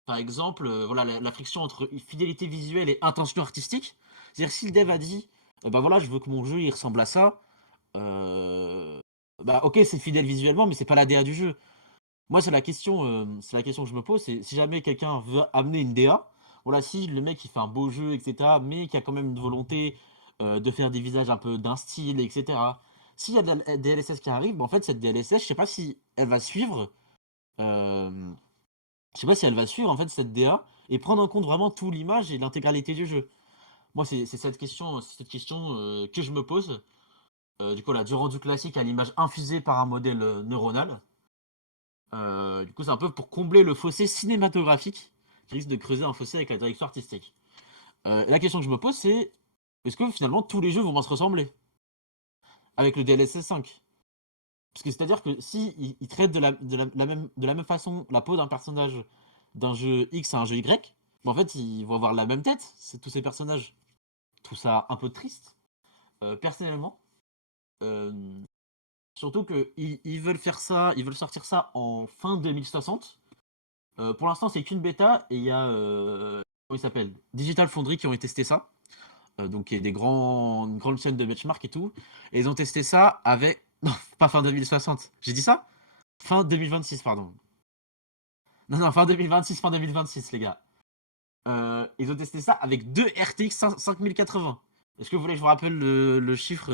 par exemple, voilà, la friction entre fidélité visuelle et intention artistique. C'est-à-dire, si le dev a dit, bah voilà, je veux que mon jeu il ressemble à ça, euh, bah ok, c'est fidèle visuellement, mais c'est pas la DA du jeu. Moi, c'est la question que je me pose, c'est si jamais quelqu'un veut amener une DA, voilà, si le mec il fait un beau jeu, etc., mais qui a quand même une volonté de faire des visages un peu d'un style, etc. S'il y a de la DLSS qui arrive, bah, en fait, cette DLSS, je sais pas si elle va suivre. euh, je sais pas si elle va suivre en fait cette DA et prendre en compte vraiment tout l'image et l'intégralité du jeu. Moi, c'est cette question que je me pose. Du coup, là, du rendu classique à l'image infusée par un modèle neuronal. Du coup, c'est un peu pour combler le fossé cinématographique qui risque de creuser un fossé avec la direction artistique. La question que je me pose, c'est est-ce que finalement tous les jeux vont se ressembler avec le DLSS 5? Parce que c'est-à-dire que si ils traitent de la même façon la peau d'un personnage d'un jeu X à un jeu Y, bah, en fait, ils vont avoir la même tête, c'est tous ces personnages. Je trouve ça un peu triste, personnellement. Euh, Surtout qu'ils veulent faire ça, ils veulent sortir ça en fin 2060. Pour l'instant, c'est qu'une bêta et il y a comment il s'appelle Digital Foundry qui ont testé ça. Donc il y a une grande chaîne de benchmark et tout. Et ils ont testé ça avec non, pas fin 2060. J'ai dit ça? Fin 2026, pardon. Non, non, fin 2026, les gars. Ils ont testé ça avec deux RTX 5080. Est-ce que vous voulez que je vous rappelle le chiffre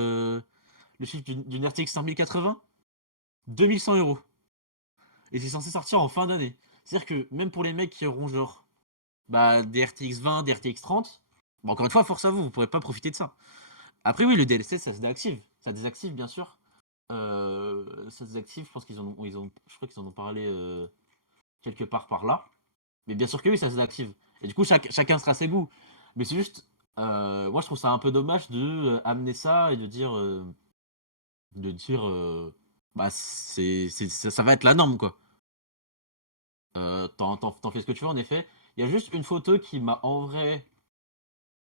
d'une RTX 5080? 2100 €. Et c'est censé sortir en fin d'année. C'est-à-dire que même pour les mecs qui auront genre bah, des RTX 20, des RTX 30, bon, encore une fois, force à vous, vous pourrez pas profiter de ça. Après, oui, le DLC, ça se désactive. Ça désactive, bien sûr. Ça désactive, je pense je crois qu'ils en ont parlé quelque part par là. Mais bien sûr que oui, ça se désactive. Et du coup, chacun sera ses goûts. Mais c'est juste, moi, je trouve ça un peu dommage de amener ça et de dire, bah, ça va être la norme, quoi. T'en fais ce que tu veux, en effet. Il y a juste une photo qui m'a en vrai.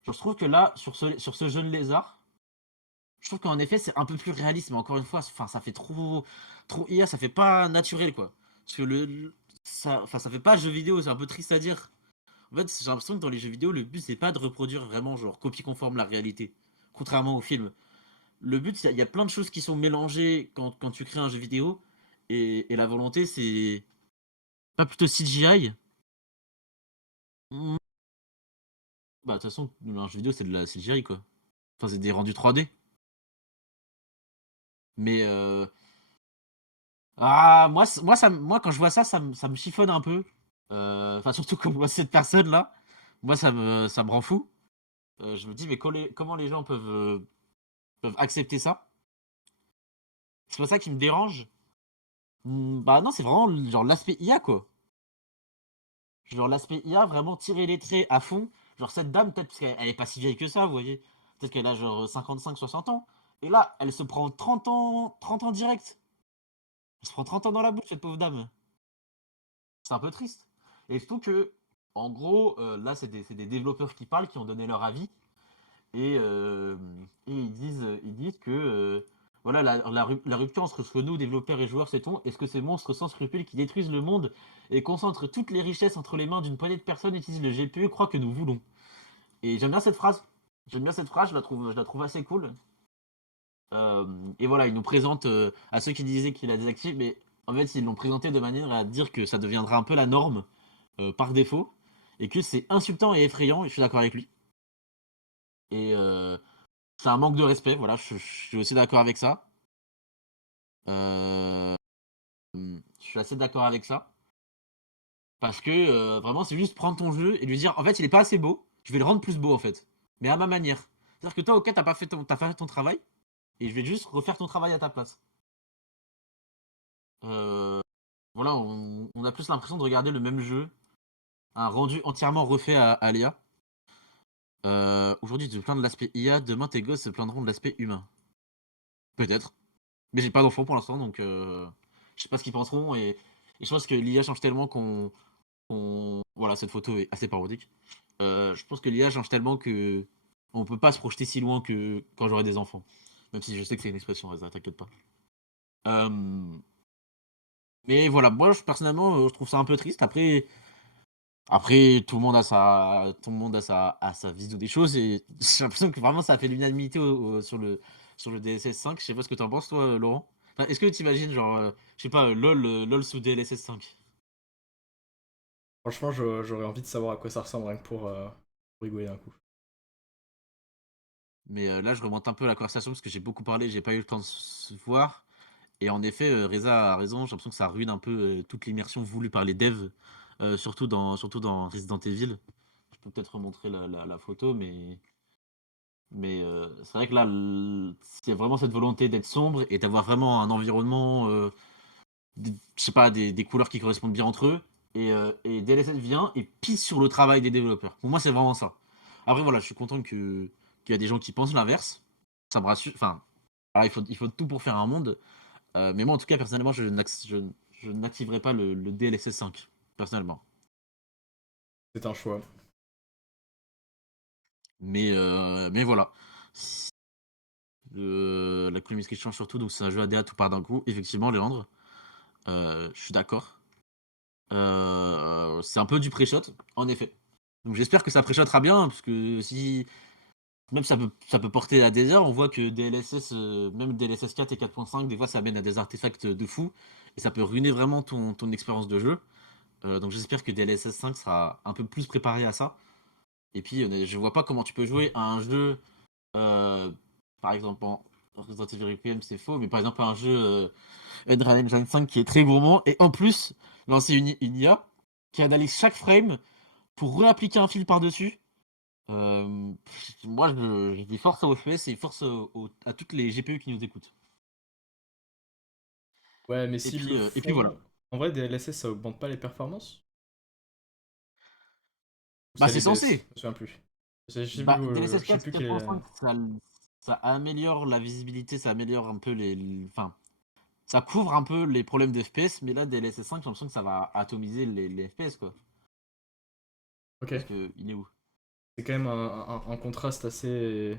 Je trouve que là, sur ce jeune lézard, je trouve qu'en effet, c'est un peu plus réaliste, mais encore une fois, enfin, ça fait trop IA, ça fait pas naturel, quoi. Parce que ça fait pas jeu vidéo, c'est un peu triste à dire. En fait, j'ai l'impression que dans les jeux vidéo, le but, c'est pas de reproduire vraiment, genre, copie conforme la réalité. Contrairement au film. Le but, il y a plein de choses qui sont mélangées quand tu crées un jeu vidéo. Et la volonté, c'est pas plutôt CGI. Hmm. Bah, de toute façon, un jeu vidéo, c'est de la CGI, quoi. Enfin, c'est des rendus 3D. Mais moi, quand je vois ça, ça me chiffonne un peu. Enfin, surtout quand je vois cette personne-là. moi ça me rend fou. Je me dis, mais comment les gens peuvent accepter ça? C'est pas ça qui me dérange. Bah non, c'est vraiment genre l'aspect IA, quoi. Genre l'aspect IA, vraiment tirer les traits à fond. Genre cette dame, peut-être parce qu'elle elle est pas si vieille que ça, vous voyez. Peut-être qu'elle a genre 55, 60 ans. Et là, elle se prend 30 ans direct. Elle se prend 30 ans dans la bouche, cette pauvre dame. C'est un peu triste. Et je trouve que, en gros, là, c'est des développeurs qui parlent, qui ont donné leur avis. Et, euh, et ils disent que voilà, la rupture entre ce que nous, développeurs et joueurs, sait-on, est-ce que ces monstres sans scrupules qui détruisent le monde et concentrent toutes les richesses entre les mains d'une poignée de personnes utilisent le GPU croient que nous voulons. Et j'aime bien cette phrase. J'aime bien cette phrase, je la trouve assez cool. Et voilà, ils nous présentent à ceux qui disaient qu'il la désactive, mais en fait, ils l'ont présenté de manière à dire que ça deviendra un peu la norme par défaut et que c'est insultant et effrayant, et je suis d'accord avec lui. Et c'est un manque de respect, voilà, je suis aussi d'accord avec ça. Je suis assez d'accord avec ça. Parce que vraiment, c'est juste prendre ton jeu et lui dire, en fait, il est pas assez beau, je vais le rendre plus beau, en fait. Mais à ma manière. C'est-à-dire que toi, ok, t'as pas fait ton travail, et je vais juste refaire ton travail à ta place. Euh, voilà, on a plus l'impression de regarder le même jeu, un rendu entièrement refait à l'IA. Aujourd'hui, tu te plains de l'aspect IA, demain, tes gosses se plaindront de l'aspect humain. Peut-être. Mais j'ai pas d'enfant pour l'instant, donc je sais pas ce qu'ils penseront. Et je pense que l'IA change tellement Voilà, cette photo est assez parodique. Je pense que l'IA change tellement que on peut pas se projeter si loin que quand j'aurai des enfants. Même si je sais que c'est une expression, Reza, t'inquiète pas. Euh, Mais voilà, moi personnellement, je trouve ça un peu triste. Après, tout le monde a sa vision des choses et j'ai l'impression que vraiment ça a fait l'unanimité sur le DLSS 5. Je sais pas ce que t'en penses, toi, Laurent. Enfin, est-ce que tu imagines, genre, je sais pas, LOL sous DLSS 5? Franchement, j'aurais envie de savoir à quoi ça ressemble rien que pour rigoler un coup. Mais là, je remonte un peu la conversation parce que j'ai beaucoup parlé, j'ai pas eu le temps de se voir. Et en effet, Reza a raison, j'ai l'impression que ça ruine un peu toute l'immersion voulue par les devs, surtout dans Resident Evil. Je peux peut-être remontrer la photo, mais c'est vrai que là, c'est vraiment cette volonté d'être sombre et d'avoir vraiment un environnement, je sais pas, des couleurs qui correspondent bien entre eux. Et DLSS vient et pisse sur le travail des développeurs. Pour moi, c'est vraiment ça. Après, voilà, je suis content qu'il y a des gens qui pensent l'inverse. Ça me rassure. Enfin, voilà, il faut tout pour faire un monde. Mais moi, en tout cas, personnellement, je n'activerai pas le DLSS 5. Personnellement. C'est un choix. Mais voilà. La communauté qui change surtout, donc c'est un jeu ADA tout part d'un coup. Effectivement, Léandre, je suis d'accord. C'est un peu du pré-shot, en effet. Donc j'espère que ça pré-shotera bien, parce que si. Même ça peut porter à des heures, on voit que DLSS, même DLSS 4 et 4.5, des fois ça mène à des artefacts de fou, et ça peut ruiner vraiment ton expérience de jeu. Donc j'espère que DLSS 5 sera un peu plus préparé à ça. Et puis je vois pas comment tu peux jouer à un jeu, euh, par exemple en Resident Evil Requiem c'est faux, mais par exemple à un jeu Unreal Engine 5 qui est très gourmand, et en plus lancer une IA qui analyse chaque frame pour réappliquer un fil par-dessus. Euh, Moi je dis force aux FPS et force à toutes les GPU qui nous écoutent. Ouais, mais s'ils le Et puis voilà. font... En vrai, des LSS, ça augmente pas les performances? Ou Bah ça c'est les baisse? censé. Je me souviens plus. Bah, DLSS Je sais 4, plus quel est... 4.5, ça améliore la visibilité, ça améliore un peu enfin, ça couvre un peu les problèmes de FPS, mais là, DLSS 5, j'ai l'impression que ça va atomiser les FPS, quoi. Ok. Parce que, il est où? C'est quand même un contraste assez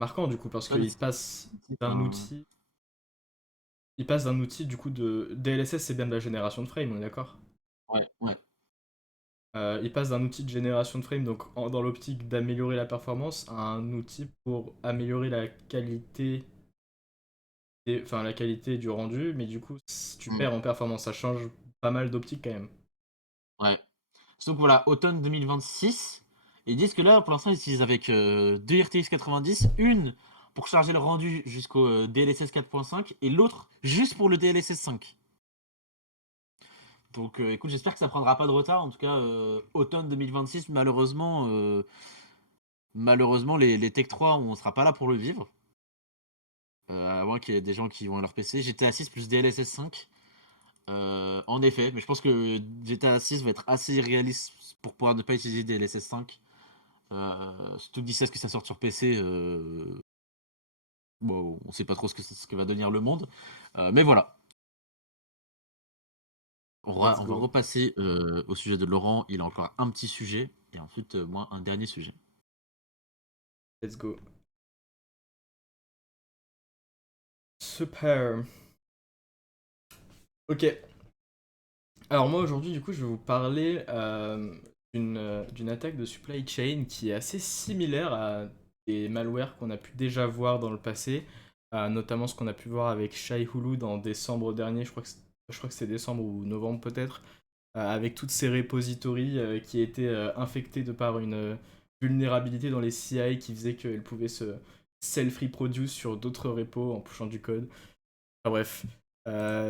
marquant, du coup, parce Ouais, qu'il passe d'un enfin, outil... Il passe d'un outil, du coup, de... DLSS, c'est bien de la génération de frame, on est d'accord? ouais, ouais. Il passe d'un outil de génération de frame, donc dans l'optique d'améliorer la performance, à un outil pour améliorer la qualité, enfin la qualité du rendu, mais du coup, si tu Hmm, perds en performance, ça change pas mal d'optique quand même. ouais. Donc voilà, automne 2026. Ils disent que là, pour l'instant, ils utilisent avec deux RTX 90, une pour charger le rendu jusqu'au DLSS 4.5 et l'autre juste pour le DLSS 5. Donc écoute, j'espère que ça prendra pas de retard. En tout cas, automne 2026, malheureusement, les Tech 3, on sera pas là pour le vivre. À moins qu'il y ait des gens qui vont à leur PC. GTA 6 plus DLSS 5. En effet, mais je pense que GTA 6 va être assez irréaliste pour pouvoir ne pas utiliser DLSS 5. Surtout d'ici à ce que ça sorte sur PC, bon, on sait pas trop ce que va devenir le monde. Mais voilà. Let's On va go. repasser au sujet de Laurent. Il a encore un petit sujet. Et ensuite, moi, un dernier sujet. Let's go. Super. Ok. Alors moi aujourd'hui du coup je vais vous parler d'une attaque de supply chain qui est assez similaire à des malwares qu'on a pu déjà voir dans le passé, notamment ce qu'on a pu voir avec Shai Hulud en décembre dernier, je crois que c'était décembre ou novembre peut-être, avec toutes ces repositories qui étaient infectées de par une vulnérabilité dans les CI qui faisait qu'elles pouvaient se self-reproduce sur d'autres repos en pushant du code. Enfin bref.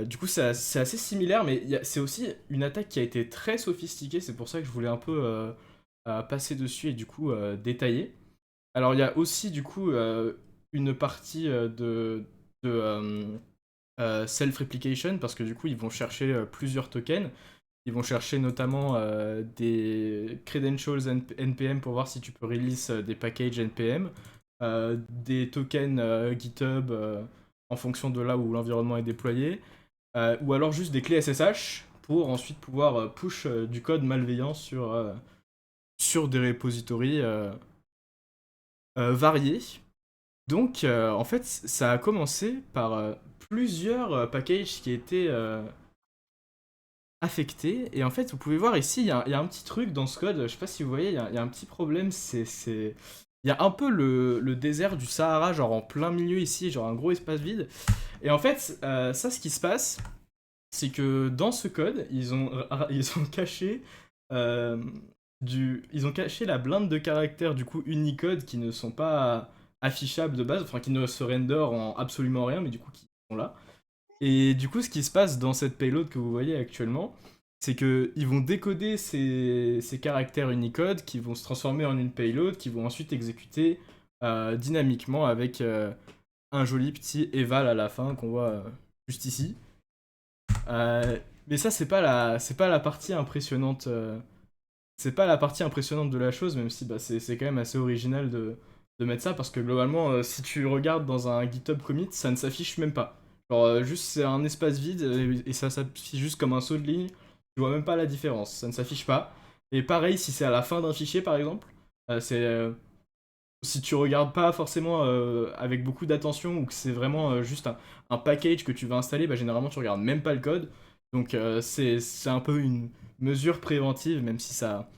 Du coup, c'est assez similaire, mais c'est aussi une attaque qui a été très sophistiquée. C'est pour ça que je voulais un peu passer dessus et du coup détailler. Alors, il y a aussi du coup une partie de self-replication parce que du coup, ils vont chercher plusieurs tokens. Ils vont chercher notamment des credentials NPM pour voir si tu peux release des packages NPM, des tokens GitHub en fonction de là où l'environnement est déployé, ou alors juste des clés SSH pour ensuite pouvoir push du code malveillant sur des repositories variés. Donc, en fait, ça a commencé par plusieurs packages qui étaient affectés. Et en fait, vous pouvez voir ici, il y a un petit truc dans ce code. Je sais pas si vous voyez, il y a un petit problème. Il y a un peu le désert du Sahara, genre en plein milieu ici, genre un gros espace vide. Et en fait, ça, ce qui se passe, c'est que dans ce code, ils ont caché euh, ils ont caché la blinde de caractères du coup Unicode qui ne sont pas affichables de base, enfin qui ne se render en absolument rien, mais du coup qui sont là. Et du coup, ce qui se passe dans cette payload que vous voyez actuellement, c'est que ils vont décoder ces caractères Unicode qui vont se transformer en une payload qui vont ensuite exécuter dynamiquement avec un joli petit eval à la fin qu'on voit juste ici. Mais ça, c'est pas la partie impressionnante. C'est pas la partie impressionnante de la chose, même si bah, c'est quand même assez original de mettre ça, parce que globalement, si tu regardes dans un GitHub commit, ça ne s'affiche même pas. Genre, juste c'est un espace vide et ça s'affiche juste comme un saut de ligne. Tu vois même pas la différence, ça ne s'affiche pas. Et pareil, si c'est à la fin d'un fichier par exemple, c'est si tu regardes pas forcément avec beaucoup d'attention ou que c'est vraiment juste un package que tu vas installer, bah, généralement tu regardes même pas le code. Donc c'est un peu une mesure préventive, même si ça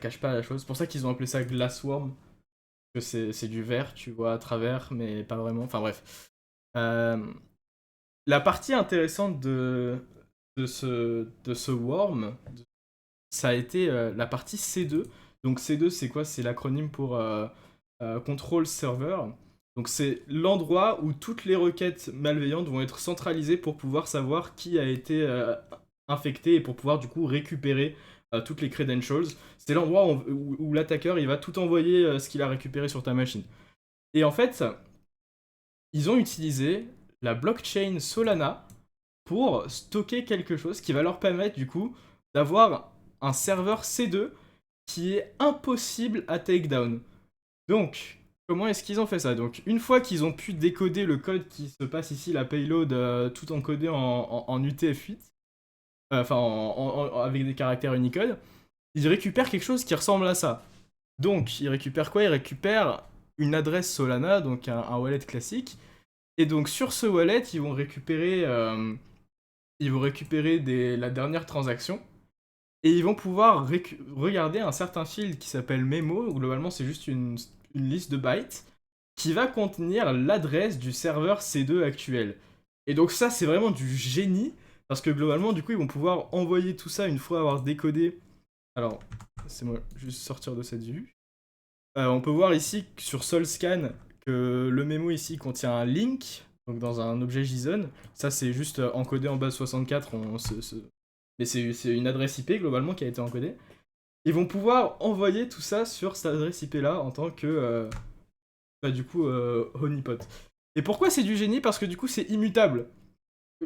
cache pas la chose. C'est pour ça qu'ils ont appelé ça Glassworm, que c'est du verre, tu vois à travers, mais pas vraiment. Enfin bref. Euh, la partie intéressante de ce worm, ça a été la partie C2. Donc C2, c'est quoi? C'est l'acronyme pour Control Server. Donc c'est l'endroit où toutes les requêtes malveillantes vont être centralisées pour pouvoir savoir qui a été infecté et pour pouvoir du coup récupérer toutes les credentials. C'est l'endroit où l'attaqueur il va tout envoyer ce qu'il a récupéré sur ta machine. Et en fait, ils ont utilisé la blockchain Solana pour stocker quelque chose qui va leur permettre du coup d'avoir un serveur C2 qui est impossible à takedown. Donc, comment est-ce qu'ils ont fait ça? Donc, une fois qu'ils ont pu décoder le code qui se passe ici, la payload, tout encodé en UTF-8, enfin avec des caractères Unicode, ils récupèrent quelque chose qui ressemble à ça. Donc, ils récupèrent quoi? Ils récupèrent une adresse Solana, donc un wallet classique. Et donc, sur ce wallet, ils vont récupérer la dernière transaction. Et ils vont pouvoir regarder un certain field qui s'appelle memo, où globalement c'est juste une liste de bytes, qui va contenir l'adresse du serveur C2 actuel. Et donc ça c'est vraiment du génie, parce que globalement du coup ils vont pouvoir envoyer tout ça une fois avoir décodé. Alors, c'est moi juste sortir de cette vue. On peut voir ici sur SolScan que le mémo ici contient un link, donc dans un objet JSON. Ça c'est juste encodé en base 64, mais c'est une adresse IP globalement qui a été encodée. Ils vont pouvoir envoyer tout ça sur cette adresse IP là en tant que du coup honeypot. Et pourquoi c'est du génie? Parce que du coup c'est immutable.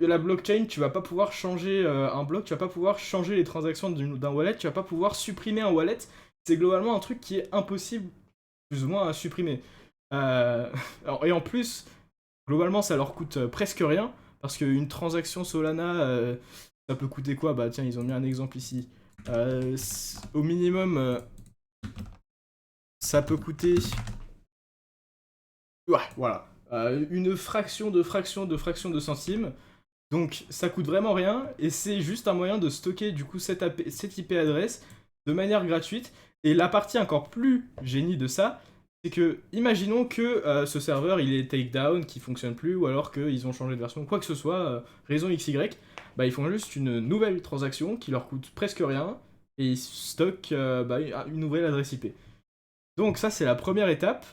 La blockchain, tu vas pas pouvoir changer un bloc, tu vas pas pouvoir changer les transactions d'un wallet, tu vas pas pouvoir supprimer un wallet. C'est globalement un truc qui est impossible, plus ou moins, à supprimer. Et en plus, globalement, ça leur coûte presque rien, parce qu'une transaction Solana, ça peut coûter quoi? Bah tiens, ils ont mis un exemple ici. Au minimum, ça peut coûter... Ouais, voilà. Une fraction de centimes. Donc ça coûte vraiment rien, et c'est juste un moyen de stocker du coup cette IP adresse de manière gratuite. Et la partie encore plus génie de ça, c'est que, imaginons que ce serveur il est takedown, qui fonctionne plus, ou alors qu'ils ont changé de version, quoi que ce soit, raison XY, bah ils font juste une nouvelle transaction qui leur coûte presque rien, et ils stockent une nouvelle adresse IP. Donc ça c'est la première étape,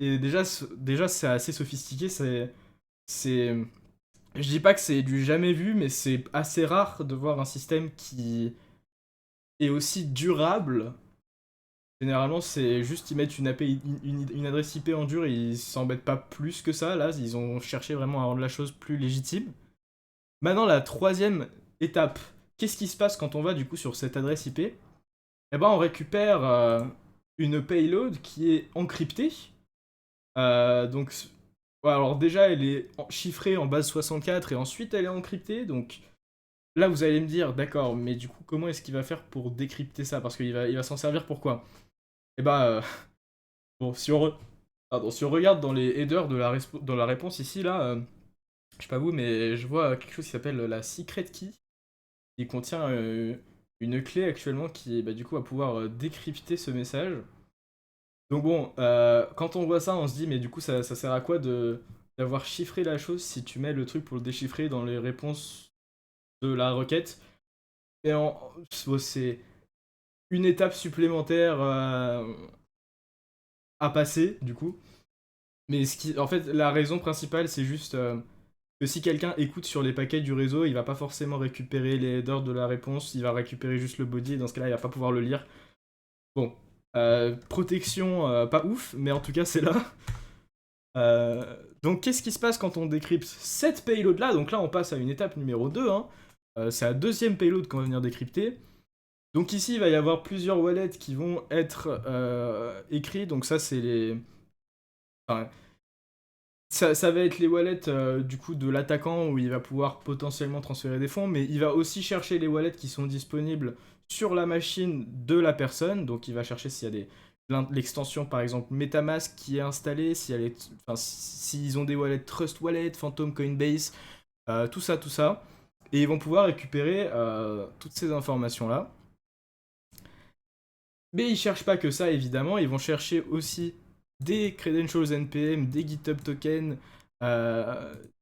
et déjà c'est assez sophistiqué, c'est... Je dis pas que c'est du jamais vu, mais c'est assez rare de voir un système qui est aussi durable. Généralement, c'est juste ils mettent une API, une adresse IP en dur et ils s'embêtent pas plus que ça. Là, ils ont cherché vraiment à rendre la chose plus légitime. Maintenant, la troisième étape. Qu'est-ce qui se passe quand on va du coup sur cette adresse IP? Eh ben, on récupère une payload qui est encryptée. Donc, ouais, alors déjà, elle est chiffrée en base 64 et ensuite elle est encryptée. Donc là, vous allez me dire, d'accord, mais du coup, comment est-ce qu'il va faire pour décrypter ça? Parce qu'il va s'en servir pour quoi? Eh bah, bon, si on regarde dans les headers dans la réponse ici, là, je sais pas vous, mais je vois quelque chose qui s'appelle la secret key, qui contient une clé actuellement qui, bah, du coup, va pouvoir décrypter ce message. Donc bon, quand on voit ça, on se dit, mais du coup, ça sert à quoi d'avoir chiffré la chose si tu mets le truc pour le déchiffrer dans les réponses de la requête? C'est une étape supplémentaire à passer, du coup. Mais en fait, la raison principale, c'est juste que si quelqu'un écoute sur les paquets du réseau, il va pas forcément récupérer les headers de la réponse, il va récupérer juste le body, et dans ce cas-là, il va pas pouvoir le lire. Bon, protection pas ouf, mais en tout cas, c'est là. Donc, qu'est-ce qui se passe quand on décrypte cette payload-là? Donc là, on passe à une étape numéro 2, hein. C'est la deuxième payload qu'on va venir décrypter. Donc ici, il va y avoir plusieurs wallets qui vont être écrits. Donc ça, c'est les... Enfin, ça va être les wallets du coup de l'attaquant où il va pouvoir potentiellement transférer des fonds, mais il va aussi chercher les wallets qui sont disponibles sur la machine de la personne. Donc il va chercher s'il y a l'extension par exemple MetaMask qui est installée, s'ils ont des wallets Trust Wallet, Phantom Coinbase, tout ça, tout ça. Et ils vont pouvoir récupérer toutes ces informations-là. Mais ils cherchent pas que ça, évidemment, ils vont chercher aussi des credentials NPM, des GitHub tokens,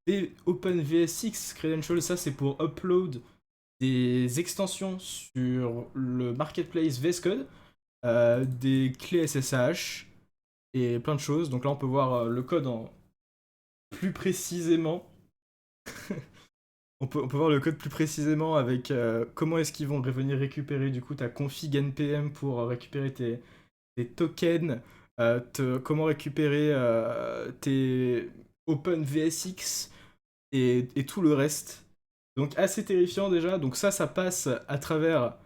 des OpenVSX credentials, ça c'est pour upload des extensions sur le marketplace VS Code, des clés SSH et plein de choses. Donc là on peut voir le code en plus précisément. On peut voir le code plus précisément avec comment est-ce qu'ils vont venir récupérer du coup ta config npm pour récupérer tes tokens, comment récupérer tes OpenVSX et tout le reste. Donc assez terrifiant déjà. Donc ça passe à travers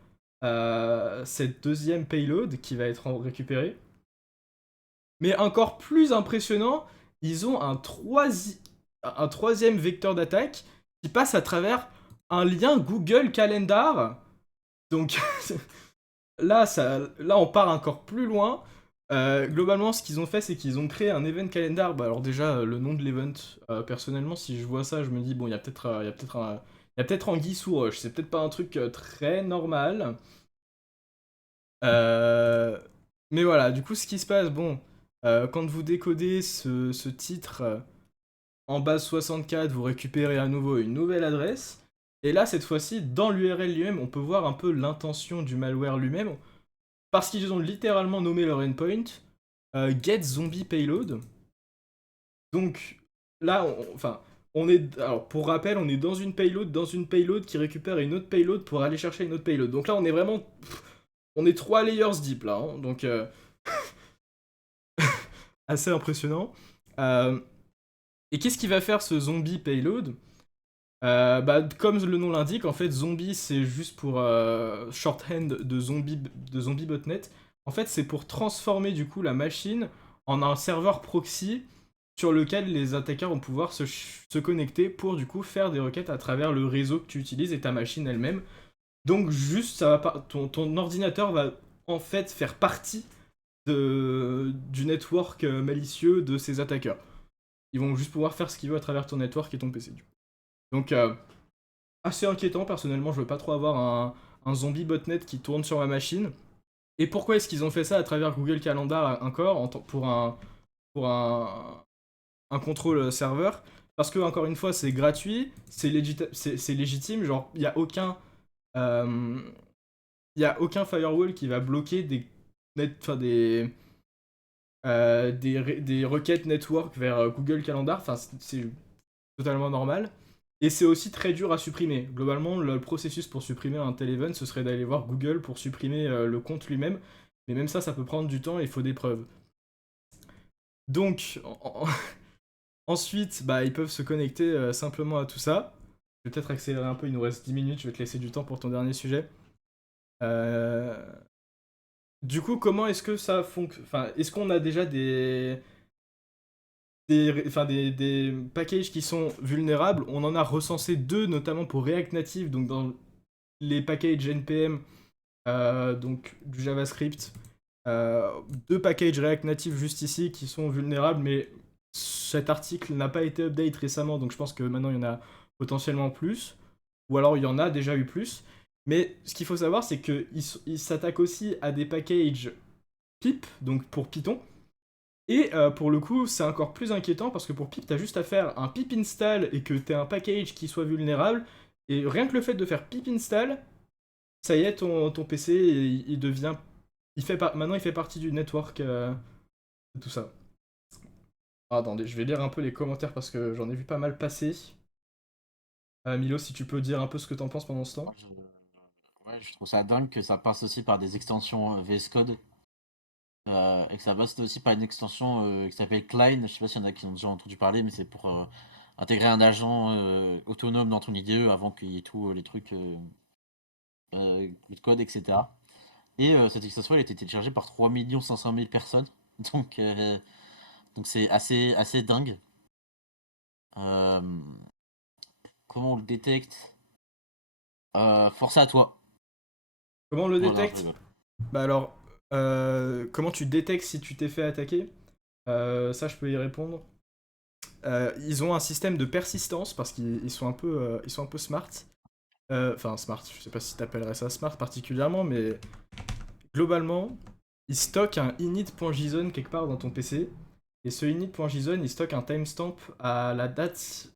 cette deuxième payload qui va être récupérée. Mais encore plus impressionnant, ils ont un troisième vecteur d'attaque qui passe à travers un lien Google Calendar. Donc là, on part encore plus loin. Globalement, ce qu'ils ont fait, c'est qu'ils ont créé un event calendar. Bah, alors déjà, le nom de l'event, personnellement, si je vois ça, je me dis, bon, il y a peut-être anguille sous roche. C'est peut-être pas un truc très normal. Mais voilà, du coup, ce qui se passe, bon, quand vous décodez ce titre en base 64, vous récupérez à nouveau une nouvelle adresse. Et là, cette fois-ci, dans l'URL lui-même, on peut voir un peu l'intention du malware lui-même. Parce qu'ils ont littéralement nommé leur endpoint Get Zombie Payload. Donc là, Alors, pour rappel, on est dans une payload qui récupère une autre payload pour aller chercher une autre payload. Donc là, on est vraiment. On est 3 layers deep là. Hein. Donc, assez impressionnant. Euh, Et qu'est-ce qui va faire ce zombie payload? Bah, comme le nom l'indique, en fait, zombie, c'est juste pour shorthand de zombie botnet. En fait, c'est pour transformer du coup la machine en un serveur proxy sur lequel les attaquants vont pouvoir se connecter pour du coup faire des requêtes à travers le réseau que tu utilises et ta machine elle-même. Donc juste, ça va ton ordinateur va en fait faire partie du network malicieux de ces attaqueurs. Ils vont juste pouvoir faire ce qu'ils veulent à travers ton network et ton PC. Donc assez inquiétant, personnellement, je veux pas trop avoir un zombie botnet qui tourne sur ma machine. Et pourquoi est-ce qu'ils ont fait ça à travers Google Calendar encore pour un contrôle serveur? Parce que, encore une fois, c'est gratuit, c'est légitime, genre, euh, y a aucun firewall qui va bloquer enfin, des requêtes network vers Google Calendar, enfin, c'est totalement normal. Et c'est aussi très dur à supprimer. Globalement, le processus pour supprimer un tel event, ce serait d'aller voir Google pour supprimer le compte lui-même. Mais même ça peut prendre du temps et il faut des preuves. Donc, ensuite, bah, ils peuvent se connecter simplement à tout ça. Je vais peut-être accélérer un peu, il nous reste 10 minutes, je vais te laisser du temps pour ton dernier sujet. Euh, Du coup, comment est-ce que ça fonctionne? Enfin, est-ce qu'on a déjà des packages qui sont vulnérables? On en a recensé deux, notamment pour React Native, donc dans les packages NPM, donc du JavaScript. Euh, Deux packages React Native juste ici qui sont vulnérables, mais cet article n'a pas été update récemment, donc je pense que maintenant il y en a potentiellement plus. Ou alors il y en a déjà eu plus. Mais ce qu'il faut savoir, c'est qu'ils s'attaquent aussi à des packages pip, donc pour Python. Et pour le coup, c'est encore plus inquiétant parce que pour pip, t'as juste à faire un pip install et que t'aies un package qui soit vulnérable. Et rien que le fait de faire pip install, ça y est, ton PC, il devient. Maintenant, il fait partie du network de tout ça. Ah, attendez, je vais lire un peu les commentaires parce que j'en ai vu pas mal passer. Milo, si tu peux dire un peu ce que t'en penses pendant ce temps. Ouais, je trouve ça dingue que ça passe aussi par des extensions VS Code et que ça passe aussi par une extension qui s'appelle Klein. Je sais pas s'il y en a qui ont déjà entendu parler, mais c'est pour intégrer un agent autonome dans ton IDE avant qu'il y ait tous les trucs de code, etc. Et cette extension, elle a été téléchargée par 3 500 000 personnes. Donc, euh, donc c'est assez dingue. Euh, Comment on le détecte? Force à toi. Comment on le Voilà, je détecte? rigole. Bah alors, comment tu détectes si tu t'es fait attaquer? Ça, je peux y répondre. Ils ont un système de persistance parce qu'ils sont un peu smart. Enfin, smart, je sais pas si t'appellerais ça smart particulièrement, mais globalement, ils stockent un init.json quelque part dans ton PC. Et ce init.json, il stocke un timestamp à la date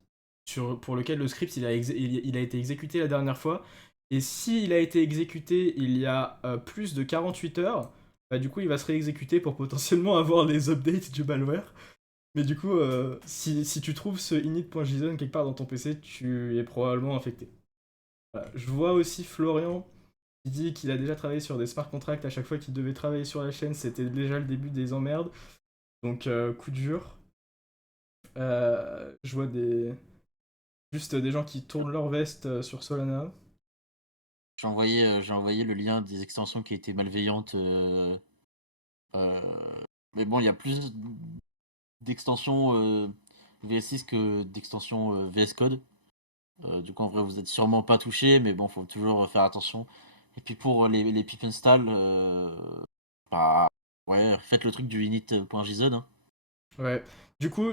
pour lequel le script il a été exécuté la dernière fois. Et s'il a été exécuté il y a plus de 48 heures, bah, du coup, il va se réexécuter pour potentiellement avoir les updates du malware. Mais du coup, si tu trouves ce init.json quelque part dans ton PC, tu es probablement infecté. Voilà. Je vois aussi Florian qui dit qu'il a déjà travaillé sur des smart contracts à chaque fois qu'il devait travailler sur la chaîne, c'était déjà le début des emmerdes. Donc, coup dur. Je vois juste des gens qui tournent leur veste sur Solana. J'ai envoyé le lien des extensions qui étaient malveillantes. Euh, mais bon, il y a plus d'extensions VS6 que d'extensions VS Code. Du coup, en vrai, vous êtes sûrement pas touché, mais bon, faut toujours faire attention. Et puis pour les pip install, bah, ouais, faites le truc du init.json. Hein. Ouais. Du coup,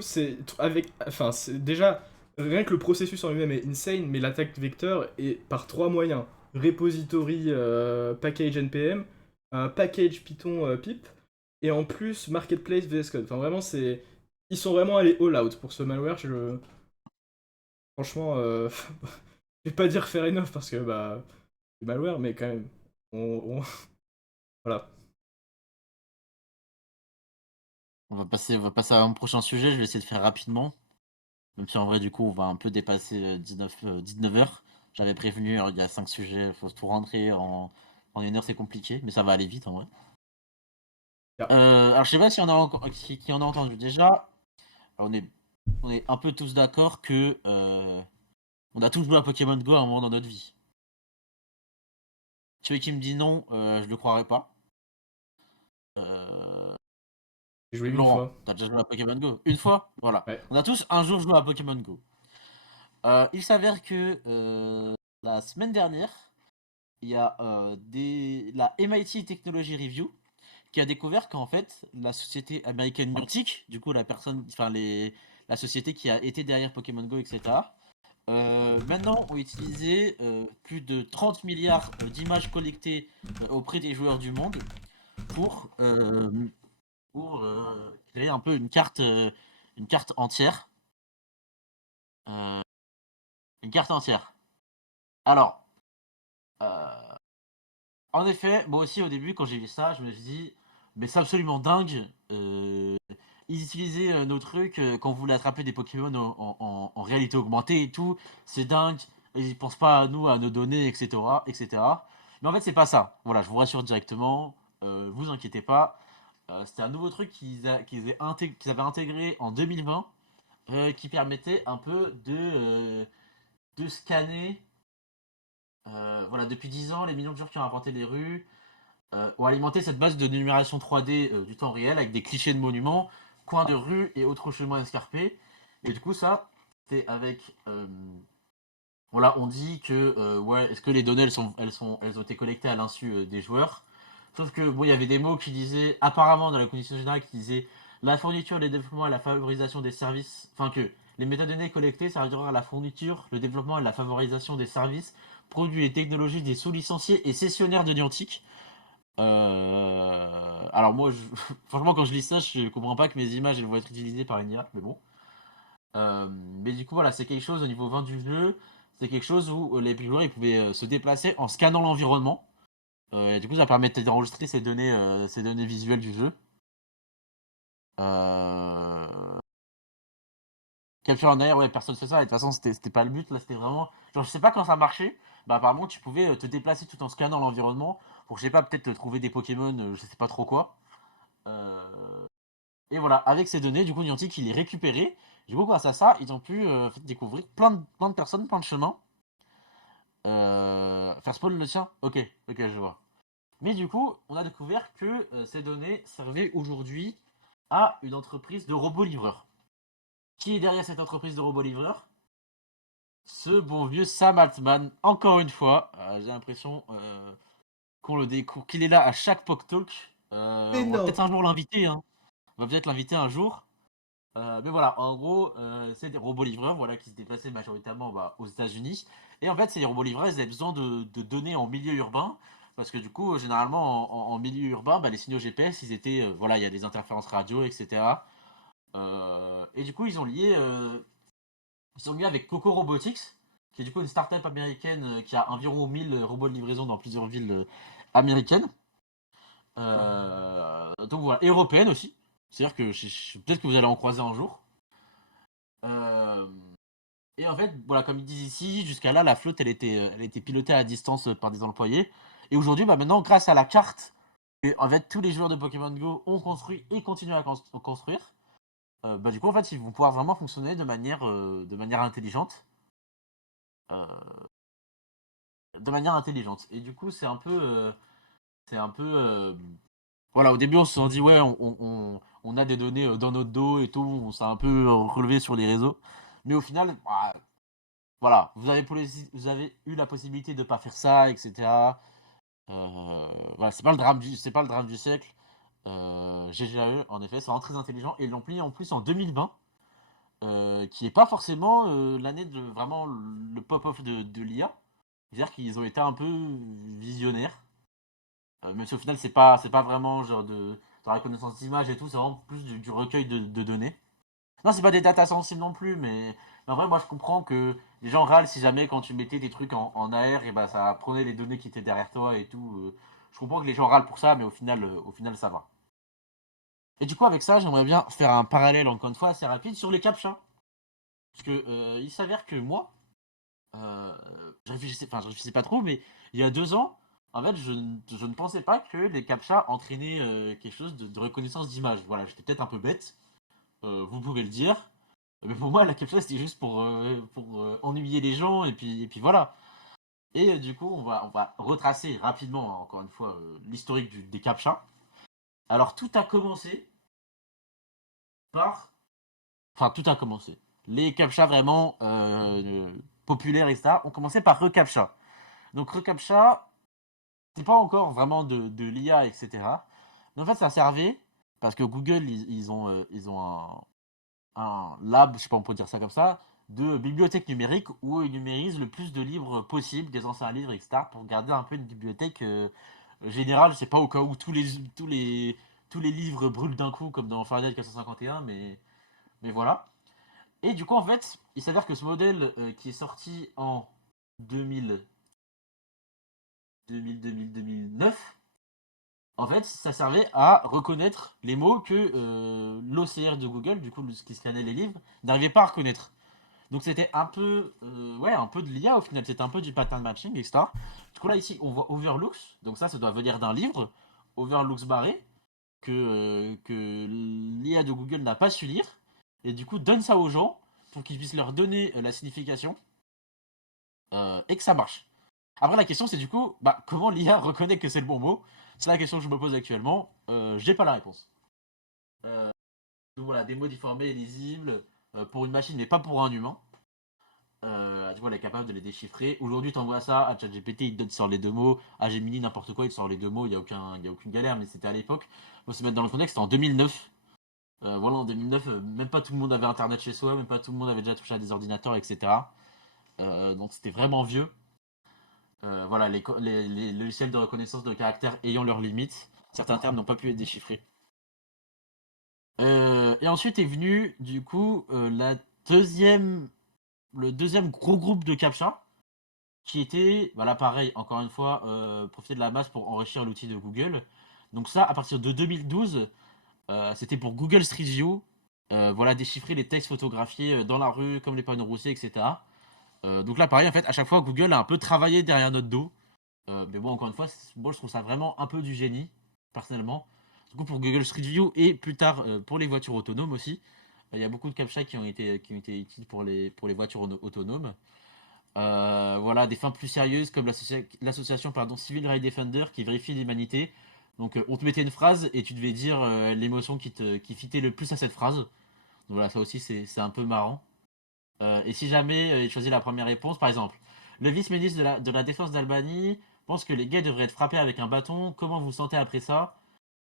enfin, c'est déjà rien que le processus en lui-même est insane, mais l'attaque vecteur est par trois moyens repository package npm, un package Python pip, et en plus marketplace VS Code. Enfin, vraiment, ils sont vraiment allés all out pour ce malware. Franchement, je vais pas dire fair enough parce que bah, c'est malware, mais quand même, voilà. On va passer à un prochain sujet, je vais essayer de faire rapidement. Même si en vrai, du coup, on va un peu dépasser 19 heures. J'avais prévenu, il y a 5 sujets, il faut tout rentrer en 1 heure, c'est compliqué, mais ça va aller vite en vrai. Ah, Alors, je sais pas si on a qui en a entendu déjà. On est, on est un peu tous d'accord que on a tous joué à Pokémon Go à un moment dans notre vie. Celui qui me dit non, je le croirais pas. Euh, j'ai joué une Laurent, fois. t'as déjà joué à Pokémon Go? Une fois? Voilà. Ouais. On a tous un jour joué à Pokémon Go. Il s'avère que la semaine dernière, il y a la MIT Technology Review qui a découvert qu'en fait, la société américaine Niantic, du coup, la société qui a été derrière Pokémon Go, etc., maintenant ont utilisé plus de 30 milliards d'images collectées auprès des joueurs du monde pour, euh, pour créer un peu une carte entière. euh, une carte entière. Alors, euh, en effet, moi aussi au début, quand j'ai vu ça, je me suis dit, mais c'est absolument dingue. Ils utilisaient nos trucs quand vous voulez attraper des Pokémon en réalité augmentée et tout. C'est dingue. Ils pensent pas à nous, à nos données, etc., etc. Mais en fait, c'est pas ça. Voilà, je vous rassure directement. Vous inquiétez pas. C'était un nouveau truc qu'ils avaient intégré en 2020 qui permettait un peu de scanner. Voilà, depuis 10 ans, les millions de joueurs qui ont inventé les rues ont alimenté cette base de numération 3D du temps réel avec des clichés de monuments, coins de rue et autres chemins escarpés. Et du coup, ça, c'est avec. Voilà, on dit que ouais, est-ce que les données elles ont été collectées à l'insu des joueurs. Sauf que bon, il y avait des mots qui disaient apparemment dans la condition générale qui disaient la fourniture, le développement et la favorisation des services, enfin que les métadonnées collectées serviront à la fourniture, le développement et la favorisation des services, produits et technologies des sous-licenciés et cessionnaires de Niantic. Alors moi, franchement, quand je lis ça, je comprends pas que mes images elles vont être utilisées par une IA, mais bon. Mais du coup, voilà, c'est quelque chose au niveau 20 du jeu, c'est quelque chose où les joueurs ils pouvaient se déplacer en scannant l'environnement. Et du coup, ça permettait d'enregistrer ces données visuelles du jeu. Euh... Capture en air, ouais, personne fait ça. Et de toute façon, c'était pas le but. Là, c'était vraiment. Genre, je sais pas quand ça marchait. Bah, apparemment, tu pouvais te déplacer tout en scannant l'environnement pour, je sais pas, peut-être trouver des Pokémon, je sais pas trop quoi. Euh, Et voilà, avec ces données, du coup, Niantic, il les récupéré. Du coup, grâce à ça, ils ont pu découvrir plein de personnes, plein de chemins. Faire spawn le tien. Ok, ok, je vois. Mais du coup, on a découvert que ces données servaient aujourd'hui à une entreprise de robots livreurs. Qui est derrière cette entreprise de robots livreurs? Ce bon vieux Sam Altman, encore une fois. J'ai l'impression qu'on le découvre, qu'il est là à chaque POC Talk. Mais On va non! peut-être un jour l'inviter, hein. On va peut-être l'inviter un jour. Mais voilà, en gros, c'est des robots livreurs voilà, qui se déplaçaient majoritairement aux États-Unis. Et en fait, ces robots livreurs, ils avaient besoin de données en milieu urbain. Parce que du coup, généralement, en milieu urbain, les signaux GPS, ils étaient. Voilà, il y a des interférences radio, etc. Et du coup, ils sont liés avec Coco Robotics, qui est du coup une start-up américaine qui a environ 1000 robots de livraison dans plusieurs villes américaines. Donc voilà, et européennes aussi. C'est-à-dire que peut-être que vous allez en croiser un jour. Euh, Et en fait, voilà, comme ils disent ici, jusqu'à là, la flotte, elle était pilotée à distance par des employés. Et aujourd'hui, maintenant, grâce à la carte que en fait, tous les joueurs de Pokémon Go ont construit et continuent à construire, du coup, en fait, ils vont pouvoir vraiment fonctionner de manière intelligente. euh, de manière intelligente. Et du coup, c'est un peu, voilà, au début, on se sont dit, ouais, on a des données dans notre dos et tout, on s'est un peu relevé sur les réseaux. Mais au final, bah, voilà, vous avez eu la possibilité de pas faire ça, etc. Voilà, c'est pas le drame du siècle. GG à eux, en effet, c'est vraiment très intelligent. Et ils l'ont plié en plus en 2020, qui est pas forcément l'année de vraiment le pop-off de l'IA. C'est-à-dire qu'ils ont été un peu visionnaires. Même si au final, c'est pas vraiment genre de la reconnaissance d'image et tout, c'est vraiment plus du recueil de données. Non, c'est pas des datas sensibles non plus, mais en vrai, moi je comprends que les gens râlent si jamais quand tu mettais des trucs en AR, et bah ça prenait les données qui étaient derrière toi et tout. Je comprends que les gens râlent pour ça, mais au final ça va. Et du coup, avec ça, j'aimerais bien faire un parallèle encore une fois assez rapide sur les captcha. Parce que il s'avère que moi, je réfléchissais pas trop, mais il y a 2 ans, en fait, je ne pensais pas que les CAPTCHA entraînaient quelque chose de reconnaissance d'image. Voilà, j'étais peut-être un peu bête, vous pouvez le dire. Mais pour moi, la CAPTCHA, c'était juste pour ennuyer les gens, et puis voilà. Et du coup, on va retracer rapidement, hein, encore une fois, l'historique des CAPTCHA. Alors, tout a commencé par... Enfin, tout a commencé. Les CAPTCHA vraiment populaires, etc., ont commencé par reCAPTCHA. Donc, reCAPTCHA, c'est pas encore vraiment de l'IA, etc. Mais en fait, ça servait, parce que Google, ils ont un lab, je sais pas, on peut dire ça comme ça, de bibliothèque numérique où ils numérisent le plus de livres possible, des anciens livres, etc., pour garder un peu une bibliothèque générale. Je sais pas, au cas où tous les livres brûlent d'un coup, comme dans Fahrenheit 451, mais voilà. Et du coup, en fait, il s'avère que ce modèle qui est sorti en 2000, 2009, en fait, ça servait à reconnaître les mots que l'OCR de Google, du coup, ce qui scannait les livres, n'arrivait pas à reconnaître. Donc c'était un peu, ouais, un peu de l'IA au final, c'était un peu du pattern matching, etc. Du coup là ici on voit overlooks, donc ça doit venir d'un livre, overlooks barré, que l'IA de Google n'a pas su lire, et du coup donne ça aux gens pour qu'ils puissent leur donner la signification, et que ça marche. Après la question c'est du coup, bah, comment l'IA reconnaît que c'est le bon mot? C'est la question que je me pose actuellement, j'ai pas la réponse. Donc voilà, des mots déformés et lisibles, pour une machine mais pas pour un humain. Tu vois, elle est capable de les déchiffrer. Aujourd'hui, tu envoies ça à ChatGPT, il te sort les 2 mots. À Gemini, n'importe quoi, il te sort les 2 mots. Il y a aucune galère, mais c'était à l'époque. Faut se mettre dans le contexte, c'était en 2009. Voilà, en 2009, même pas tout le monde avait Internet chez soi, même pas tout le monde avait déjà touché à des ordinateurs, etc. Donc c'était vraiment vieux. Voilà, les logiciels de reconnaissance de caractères ayant leurs limites, certains termes n'ont pas pu être déchiffrés. Et ensuite est venu, du coup, le deuxième gros groupe de CAPTCHA, qui était, voilà, pareil, encore une fois, profiter de la masse pour enrichir l'outil de Google. Donc ça, à partir de 2012, c'était pour Google Street View, voilà, déchiffrer les textes photographiés dans la rue, comme les panneaux routiers, etc. Donc là, pareil, en fait, à chaque fois, Google a un peu travaillé derrière notre dos. Mais bon, encore une fois, moi, je trouve ça vraiment un peu du génie, personnellement. Du coup, pour Google Street View et plus tard pour les voitures autonomes aussi, il y a beaucoup de captcha qui ont été utiles pour les voitures autonomes. Voilà, des fins plus sérieuses comme l'association Civil Rights Defender qui vérifie l'humanité. Donc on te mettait une phrase et tu devais dire l'émotion qui fitait le plus à cette phrase. Donc voilà, ça aussi c'est un peu marrant. Et si jamais il choisit la première réponse, par exemple, le vice-ministre de la Défense d'Albanie pense que les gays devraient être frappés avec un bâton. Comment vous vous sentez après ça?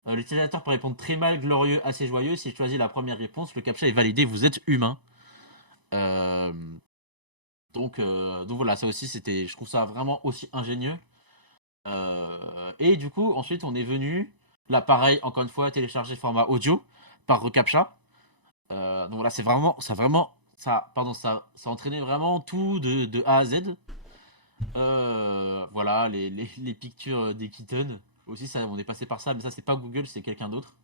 L'utilisateur peut répondre très mal, glorieux, assez joyeux. S'il choisit la première réponse, le captcha est validé, vous êtes humain. Euh, donc voilà, ça aussi, je trouve ça vraiment aussi ingénieux. Et du coup, ensuite, on est venu, là, pareil, encore une fois, télécharger format audio par reCAPTCHA. Donc voilà, ça entraînait vraiment tout de A à Z. Voilà, les pictures des kittens. Aussi, ça, on est passé par ça, mais ça, c'est pas Google, c'est quelqu'un d'autre.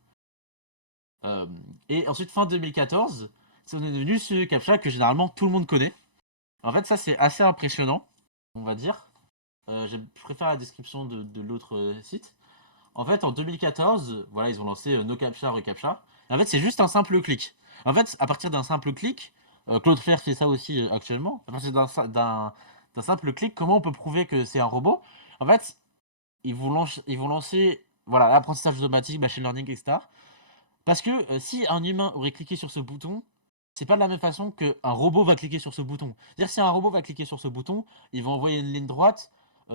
Euh, et ensuite, fin 2014, on est devenu ce CAPTCHA que généralement tout le monde connaît. En fait, ça, c'est assez impressionnant, on va dire. Je préfère la description de l'autre site. En fait, en 2014, voilà, ils ont lancé No Captcha, ReCAPTCHA. En fait, c'est juste un simple clic. En fait, à partir d'un simple clic, Cloudflare fait ça aussi actuellement. À partir d'un simple clic, comment on peut prouver que c'est un robot? En fait, ils vont lancer voilà, l'apprentissage automatique, machine learning, etc. Parce que si un humain aurait cliqué sur ce bouton, c'est pas de la même façon qu'un robot va cliquer sur ce bouton. C'est-à-dire si un robot va cliquer sur ce bouton, il va envoyer une ligne droite,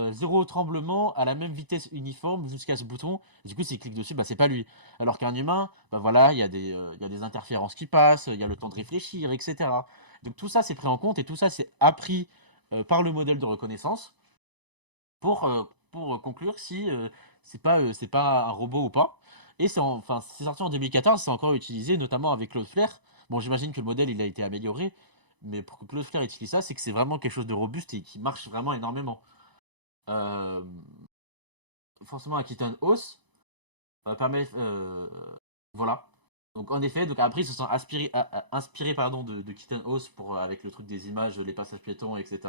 zéro tremblement, à la même vitesse uniforme jusqu'à ce bouton. Et du coup, s'il clique dessus, bah, c'est pas lui. Alors qu'un humain, bah voilà, il y a des interférences qui passent, il y a le temps de réfléchir, etc. Donc tout ça, c'est pris en compte et tout ça, c'est appris par le modèle de reconnaissance pour conclure si c'est pas un robot ou pas. Et enfin, c'est sorti en 2014, c'est encore utilisé notamment avec Cloudflare. Bon, j'imagine que le modèle il a été amélioré, mais pour que Cloudflare utilise ça, c'est que c'est vraiment quelque chose de robuste et qui marche vraiment énormément. Euh, Forcément, un Kitten Os permet, voilà. Donc en effet, donc après ils se sont inspirés pardon, de Kitten House pour, avec le truc des images, les passages piétons, etc.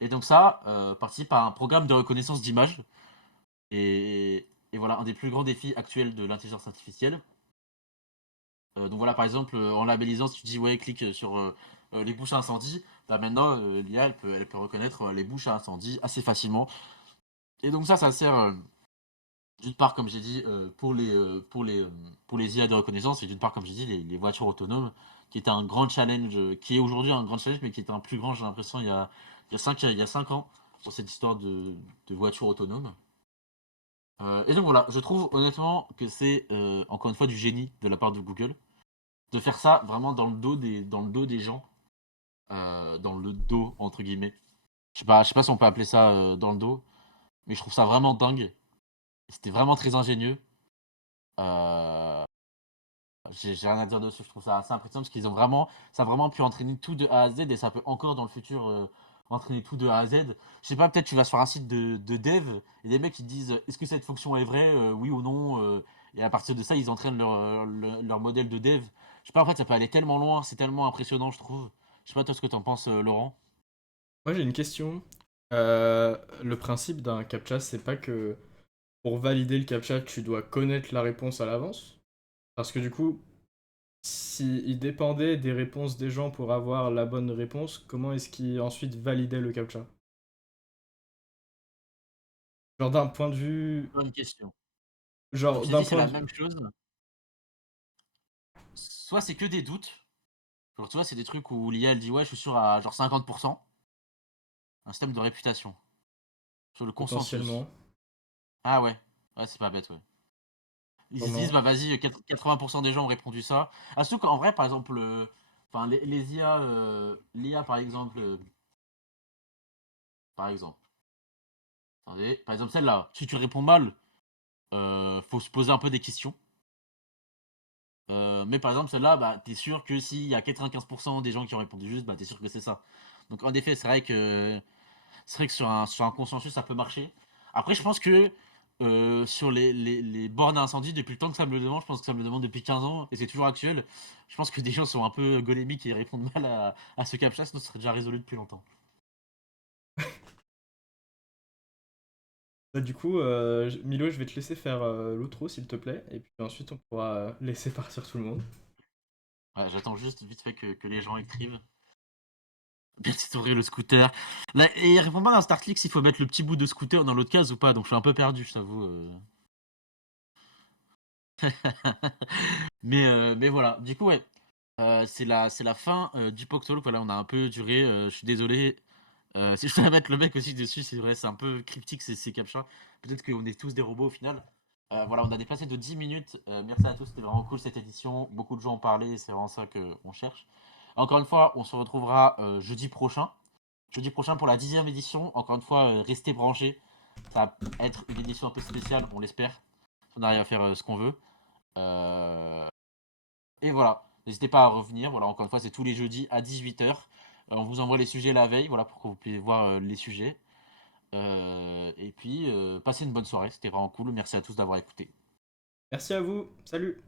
Et donc ça participe à un programme de reconnaissance d'images. Et voilà, un des plus grands défis actuels de l'intelligence artificielle. Donc voilà, par exemple, en labellisant, si tu dis ouais, clique sur les bouches à incendie, bah maintenant l'IA elle peut reconnaître les bouches à incendie assez facilement. Et donc ça sert d'une part, comme j'ai dit, pour les IA de reconnaissance, et d'une part, comme j'ai dit, les voitures autonomes, qui était un grand challenge, qui est aujourd'hui un grand challenge, mais qui était un plus grand, j'ai l'impression, il y a 5 ans, pour cette histoire de voitures autonomes. Et donc voilà, je trouve honnêtement que c'est encore une fois du génie de la part de Google de faire ça vraiment dans le dos des gens, dans le dos entre guillemets. Je sais pas si on peut appeler ça dans le dos, mais je trouve ça vraiment dingue. C'était vraiment très ingénieux. Euh, j'ai rien à dire dessus, je trouve ça assez impressionnant parce qu'ils ont vraiment, ça a vraiment pu entraîner tout de A à Z et ça peut encore dans le futur entraîner tout de A à Z. Je sais pas, peut-être tu vas sur un site de dev et des mecs qui te disent est-ce que cette fonction est vraie, oui ou non, et à partir de ça ils entraînent leur modèle de dev. Je sais pas, en fait ça peut aller tellement loin, c'est tellement impressionnant je trouve. Je sais pas toi ce que t'en penses Laurent. Moi j'ai une question. Le principe d'un CAPTCHA, c'est pas que pour valider le CAPTCHA, tu dois connaître la réponse à l'avance? Parce que du coup, si il dépendait des réponses des gens pour avoir la bonne réponse, comment est-ce qu'il ensuite validait le CAPTCHA? Genre d'un point de vue... Bonne question. Comme Genre je t'ai dit d'un c'est point la de vue... même chose. Soit c'est que des doutes, genre tu vois c'est des trucs où l'IA elle dit ouais je suis sûr à genre 50%, un système de réputation, sur le consensus. Potentiellement. Ah ouais, ouais c'est pas bête ouais. Ils se disent: Comment? «Bah, vas-y, 80 des gens ont répondu ça». Ah, surtout qu'en vrai, par exemple, enfin, les IA, l'IA, par exemple, attendez, par exemple, celle-là, si tu réponds mal, faut se poser un peu des questions. Mais par exemple, celle-là, bah, tu es sûr que s'il y a 95 des gens qui ont répondu juste, bah, tu es sûr que c'est ça. Donc en effet, c'est vrai que sur un consensus, ça peut marcher. Après, je pense que sur les bornes à incendie, depuis le temps que ça me le demande, je pense que ça me le demande depuis 15 ans, et c'est toujours actuel. Je pense que des gens sont un peu golémiques et répondent mal à ce captcha, sinon ce serait déjà résolu depuis longtemps. Bah, du coup, Milo, je vais te laisser faire l'outro, s'il te plaît, et puis ensuite on pourra laisser partir tout le monde. Ouais, j'attends juste vite fait que les gens écrivent. Merci d'ouvrir le scooter. Là, et il répond pas dans Startlix s'il faut mettre le petit bout de scooter dans l'autre case ou pas, donc je suis un peu perdu, je t'avoue. Mais voilà, du coup, ouais. C'est la fin du Pok Talk. Voilà, on a un peu duré. Je suis désolé. Si je dois mettre le mec aussi dessus, c'est vrai, c'est un peu cryptique ces captcha. Peut-être qu'on est tous des robots au final. Voilà, on a dépassé de 10 minutes. Merci à tous, c'était vraiment cool cette édition. Beaucoup de gens ont parlé, c'est vraiment ça qu'on cherche. Encore une fois, on se retrouvera jeudi prochain. Jeudi prochain pour la 10e édition. Encore une fois, restez branchés. Ça va être une édition un peu spéciale, on l'espère. On arrive à faire ce qu'on veut. Euh, et voilà, n'hésitez pas à revenir. Voilà, encore une fois, c'est tous les jeudis à 18h. On vous envoie les sujets la veille, voilà, pour que vous puissiez voir les sujets. Et puis, passez une bonne soirée, c'était vraiment cool. Merci à tous d'avoir écouté. Merci à vous, salut!